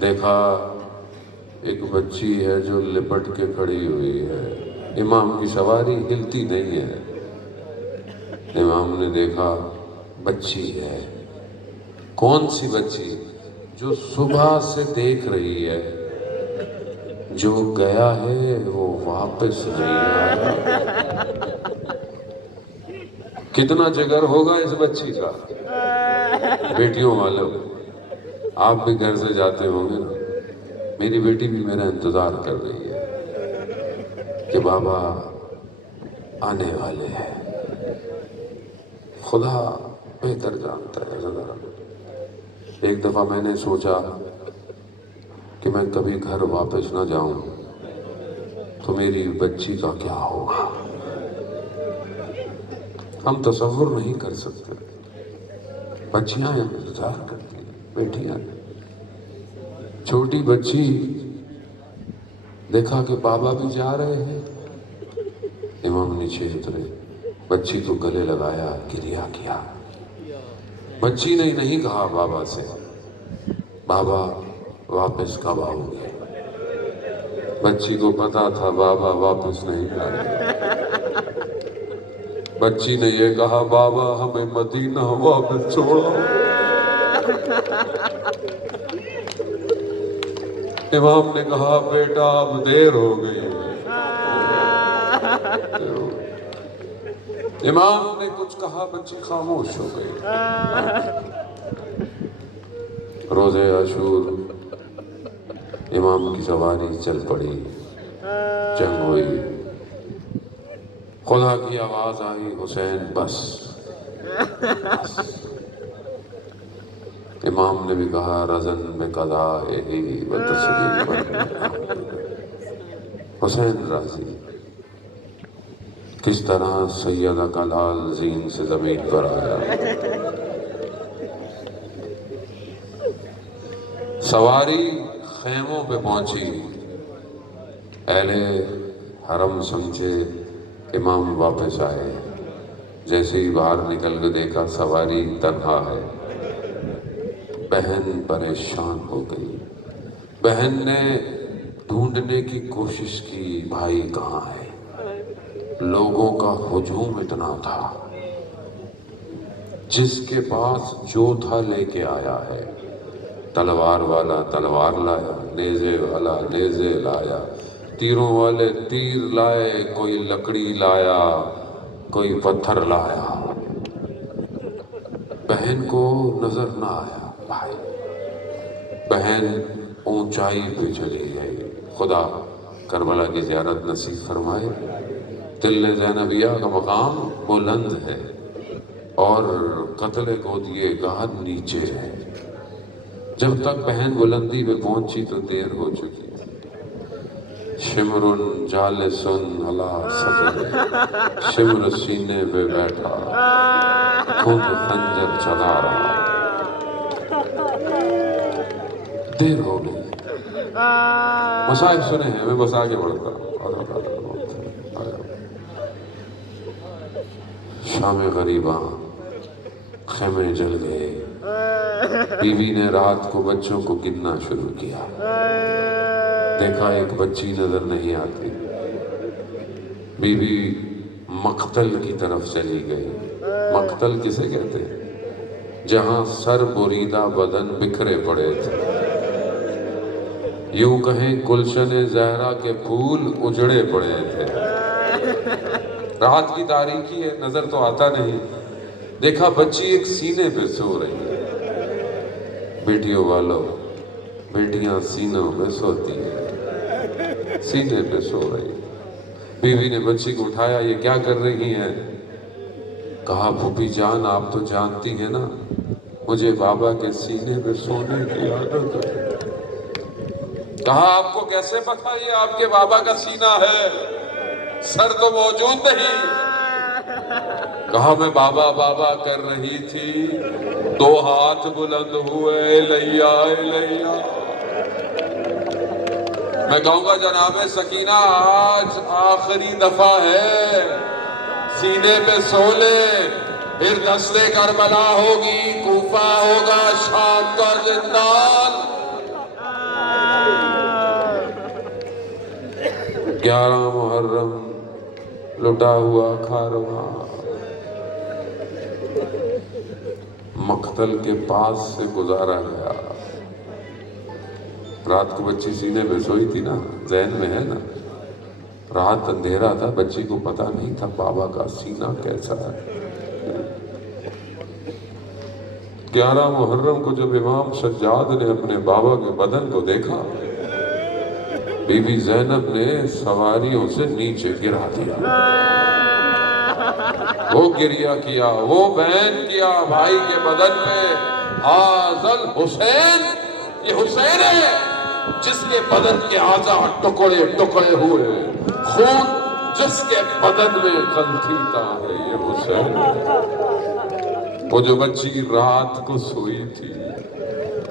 دیکھا ایک بچی ہے جو لپٹ کے کھڑی ہوئی ہے، امام کی سواری ہلتی نہیں ہے. امام نے دیکھا بچی ہے. کون سی بچی؟ جو صبح سے دیکھ رہی ہے، جو گیا ہے وہ واپس نہیں آیا. کتنا جگر ہوگا اس بچی کا. بیٹیوں والوں، آپ بھی گھر سے جاتے ہوں گے نا، میری بیٹی بھی میرا انتظار کر رہی ہے کہ بابا آنے والے ہیں. خدا بہتر جانتا ہے. ایک دفعہ میں نے سوچا کہ میں کبھی گھر واپس نہ جاؤں تو میری بچی کا کیا ہوگا. ہم تصور نہیں کر سکتے. بچیاں انتظار کرتی ہیں، بیٹیاں. چھوٹی بچی دیکھا کہ بابا بھی جا رہے ہیں. امام نیچے اترے، بچی کو گلے لگایا، گریہ کیا. بچی نے نہیں کہا بابا سے بابا واپس کب آؤ گے. بچی کو پتا تھا بابا واپس نہیں آئے گے. بچی نے یہ کہا بابا ہمیں مدینہ واپس چھوڑو. امام نے کہا بیٹا اب دیر ہو گئی. امام نے کچھ کہا، بچی خاموش ہو گئی. روزے عاشور امام کی سواری چل پڑی. جنگ ہوئی. خدا کی آواز آئی، حسین بس. امام نے بھی کہا رزن میں قضائہی و تسلیما. حسین راضی. کس طرح سیدہ کا لال زین سے زمین پر آیا. سواری خیموں پہ پہنچی. اہل حرم سمجھے امام واپس آئے. جیسے ہی باہر نکل کے دیکھا سواری تنہا ہے. بہن پریشان ہو گئی. بہن نے ڈھونڈنے کی کوشش کی بھائی کہاں ہے. لوگوں کا ہجوم اتنا تھا، جس کے پاس جو تھا لے کے آیا ہے. تلوار والا تلوار لایا، نیزے والا نیزے لایا، تیروں والے تیر لائے، کوئی لکڑی لایا، کوئی پتھر لایا. بہن کو نظر نہ آیا بھائی. بہن اونچائی پہ چلی گئی. خدا کربلا کی زیارت نصیب فرمائے. دل زینبیہ کا مقام بلند ہے اور قتل گودیے گاہ نیچے ہے. جب تک بہن بلندی پہ پہنچی تو دیر ہو چکی. شمر جالس علی صدر، شمر سینے پہ بیٹھا، خود خنجر چلا رہا. دیر ہو گئی. مصائب سنے ہیں، میں بس آگے بڑھتا ہوں. شام غریباں خیمے جل گئے، بیوی نے رات کو بچوں کو گننا شروع کیا، دیکھا ایک بچی نظر نہیں آتی، بیوی مقتل کی طرف چلی گئی۔ مقتل کسے کہتے ہیں؟ جہاں سر بریدہ بدن بکھرے پڑے تھے، یوں کہیں گلشن زہرا کے پھول اجڑے پڑے تھے۔ رات کی تاریکی ہے، نظر تو آتا نہیں، دیکھا بچی ایک سینے پہ سو رہی ہے۔ بیٹیوں والو، بیٹیاں سینوں پہ سوتی ہیں، سینے پہ سو رہی ہے۔ بیوی نے بچی کو اٹھایا، یہ کیا کر رہی ہیں؟ کہا پھوپھی جان آپ تو جانتی ہیں نا، مجھے بابا کے سینے پہ سونے کی عادت ہے۔ کہا آپ کو کیسے پتا یہ آپ کے بابا کا سینہ ہے؟ سر تو موجود نہیں۔ کہا میں بابا بابا کر رہی تھی، دو ہاتھ بلند ہوئے، لیا لیا۔ میں کہوں گا جناب سکینہ آج آخری دفعہ ہے، سینے پہ سو لے، پھر دستے کربلا ہوگی، کوفہ ہوگا، شام کا زندان۔ 11 محرم لٹا ہوا کھارواں مقتل کے پاس سے گزارا گیا۔ رات کو بچی سینے پہ سوئی تھی نا، ذہن میں ہے نا، رات اندھیرا تھا، بچی کو پتا نہیں تھا بابا کا سینہ کیسا ہے۔ 11 محرم کو جب امام سجاد نے اپنے بابا کے بدن کو دیکھا، بی بی زینب نے سواریوں سے نیچے گرا دیا۔ وہ گریہ کیا، وہ بہن کیا بھائی کے بدن پہ، حاضل حسین، یہ حسین ہے جس کے بدن کے اعضاء ٹکڑے ٹکڑے ہوئے، خون جس کے بدن میں غلطیتا ہے، یہ حسین ہے۔ وہ جو بچی رات کو سوئی تھی،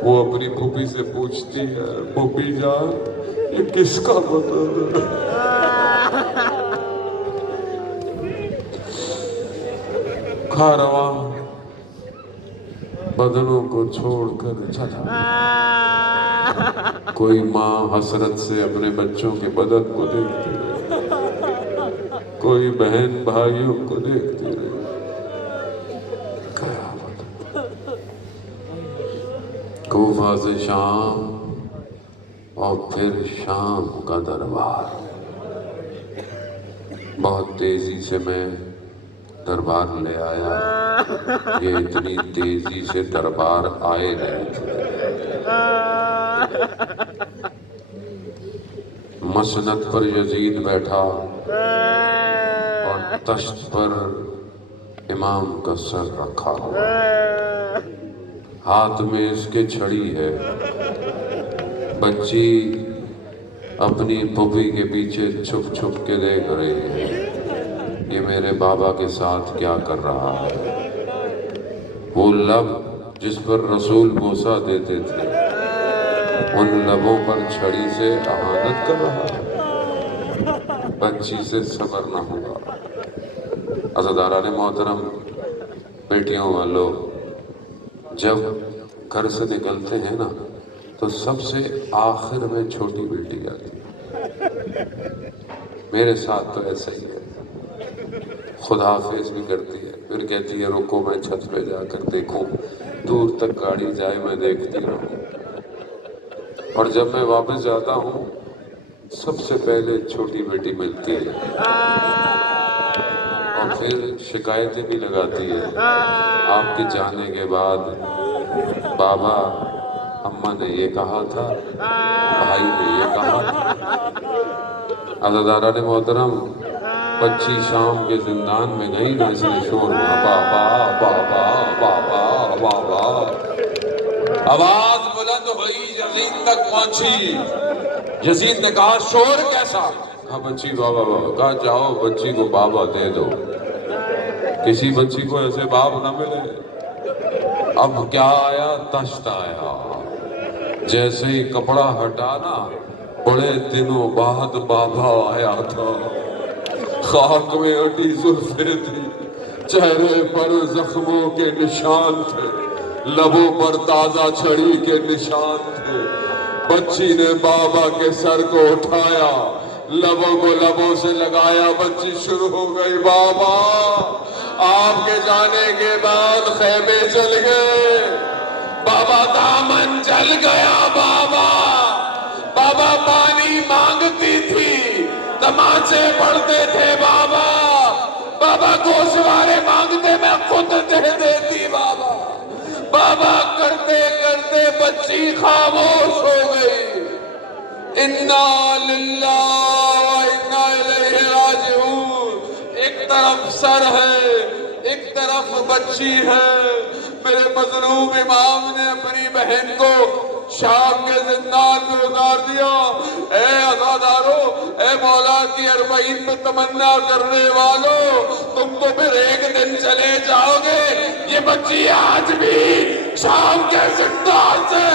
وہ اپنی پھوپھی سے پوچھتی ہے، پھوپھی جان یہ کس کا بدن ہے؟ کھارواں بدنوں کو چھوڑ کر چلا، کوئی ماں حسرت سے اپنے بچوں کے بدن کو دیکھتی رہی، کوئی بہن بھائیوں کو دیکھتی رہی۔ کوفہ سے شام اور پھر شام کا دربار، بہت تیزی سے میں دربار لے آیا، یہ اتنی تیزی سے دربار آئے نہیں تھے۔ مسند پر یزید بیٹھا اور تشت پر امام کا سر رکھا ہوا، ہاتھ میں اس کے چھڑی ہے۔ بچی اپنی پھوپھی کے پیچھے چھپ چھپ کے دیکھ رہی ہے، یہ میرے بابا کے ساتھ کیا کر رہا ہے۔ وہ لب جس پر رسول بوسہ دیتے تھے، ان لبوں پر چھڑی سے اہانت کر رہا ہے۔ بچی سے صبر نہ ہوا۔ عزاداران محترم، بیٹیوں والو، جب گھر سے نکلتے ہیں نا تو سب سے آخر میں چھوٹی بیٹی آتی ہے۔ میرے ساتھ تو ایسا ہی ہے، خدا حافظ بھی کرتی ہے، پھر کہتی ہے رکو میں چھت پہ جا کر دیکھوں، دور تک گاڑی جائے میں دیکھتی رہوں۔ اور جب میں واپس جاتا ہوں سب سے پہلے چھوٹی بیٹی ملتی ہے اور پھر شکایتیں بھی لگاتی ہے، آپ کے جانے کے بعد بابا اماں نے یہ کہا تھا، بھائی نے یہ کہا تھا۔ عزاداران محترم، بچی شام کے زندان میں گئی نا، اس نے شور ہوا بابا بابا بابا بابا، آواز بلند ہوئی، یزید تک پہنچی۔ یزید نے کہا شور کیسا؟ کہا بچی بابا بابا۔ کہا جاؤ بچی کو بابا دے دو، کسی بچی کو ایسے باپ نہ ملے۔ اب کیا آیا؟ تشت آیا۔ جیسے ہی کپڑا ہٹانا، بڑے دنوں بعد بابا آیا تھا، خاک میں ہٹی زلفیں تھی، چہرے پر زخموں کے نشان تھے، لبوں پر تازہ چھڑی کے نشان تھے۔ بچی نے بابا کے سر کو اٹھایا، لبوں کو لبوں سے لگایا، بچی شروع ہو گئی، بابا آپ کے جانے کے بعد خیمے جل گئے، بابا دامن جل گیا، بابا پانی مانگتی تھی، تماچے پڑتے تھے، بابا گوشوارے مانگتے میں خود دے دیتی، بابا کرتے کرتے بچی خاموش ہو گئی۔ انا للہ و انا الیہ راجعون۔ ایک طرف سر ہے، ایک طرف بچی ہے۔ میرے مظلوم امام نے اپنی بہن کو شام کے زندان میں اتار دیا۔ اے عزادارو، اے مولا کی اربعین میں تمنا کرنے والوں، تم تو پھر ایک دن چلے جاؤ گے، یہ بچی آج بھی شام کے زندان سے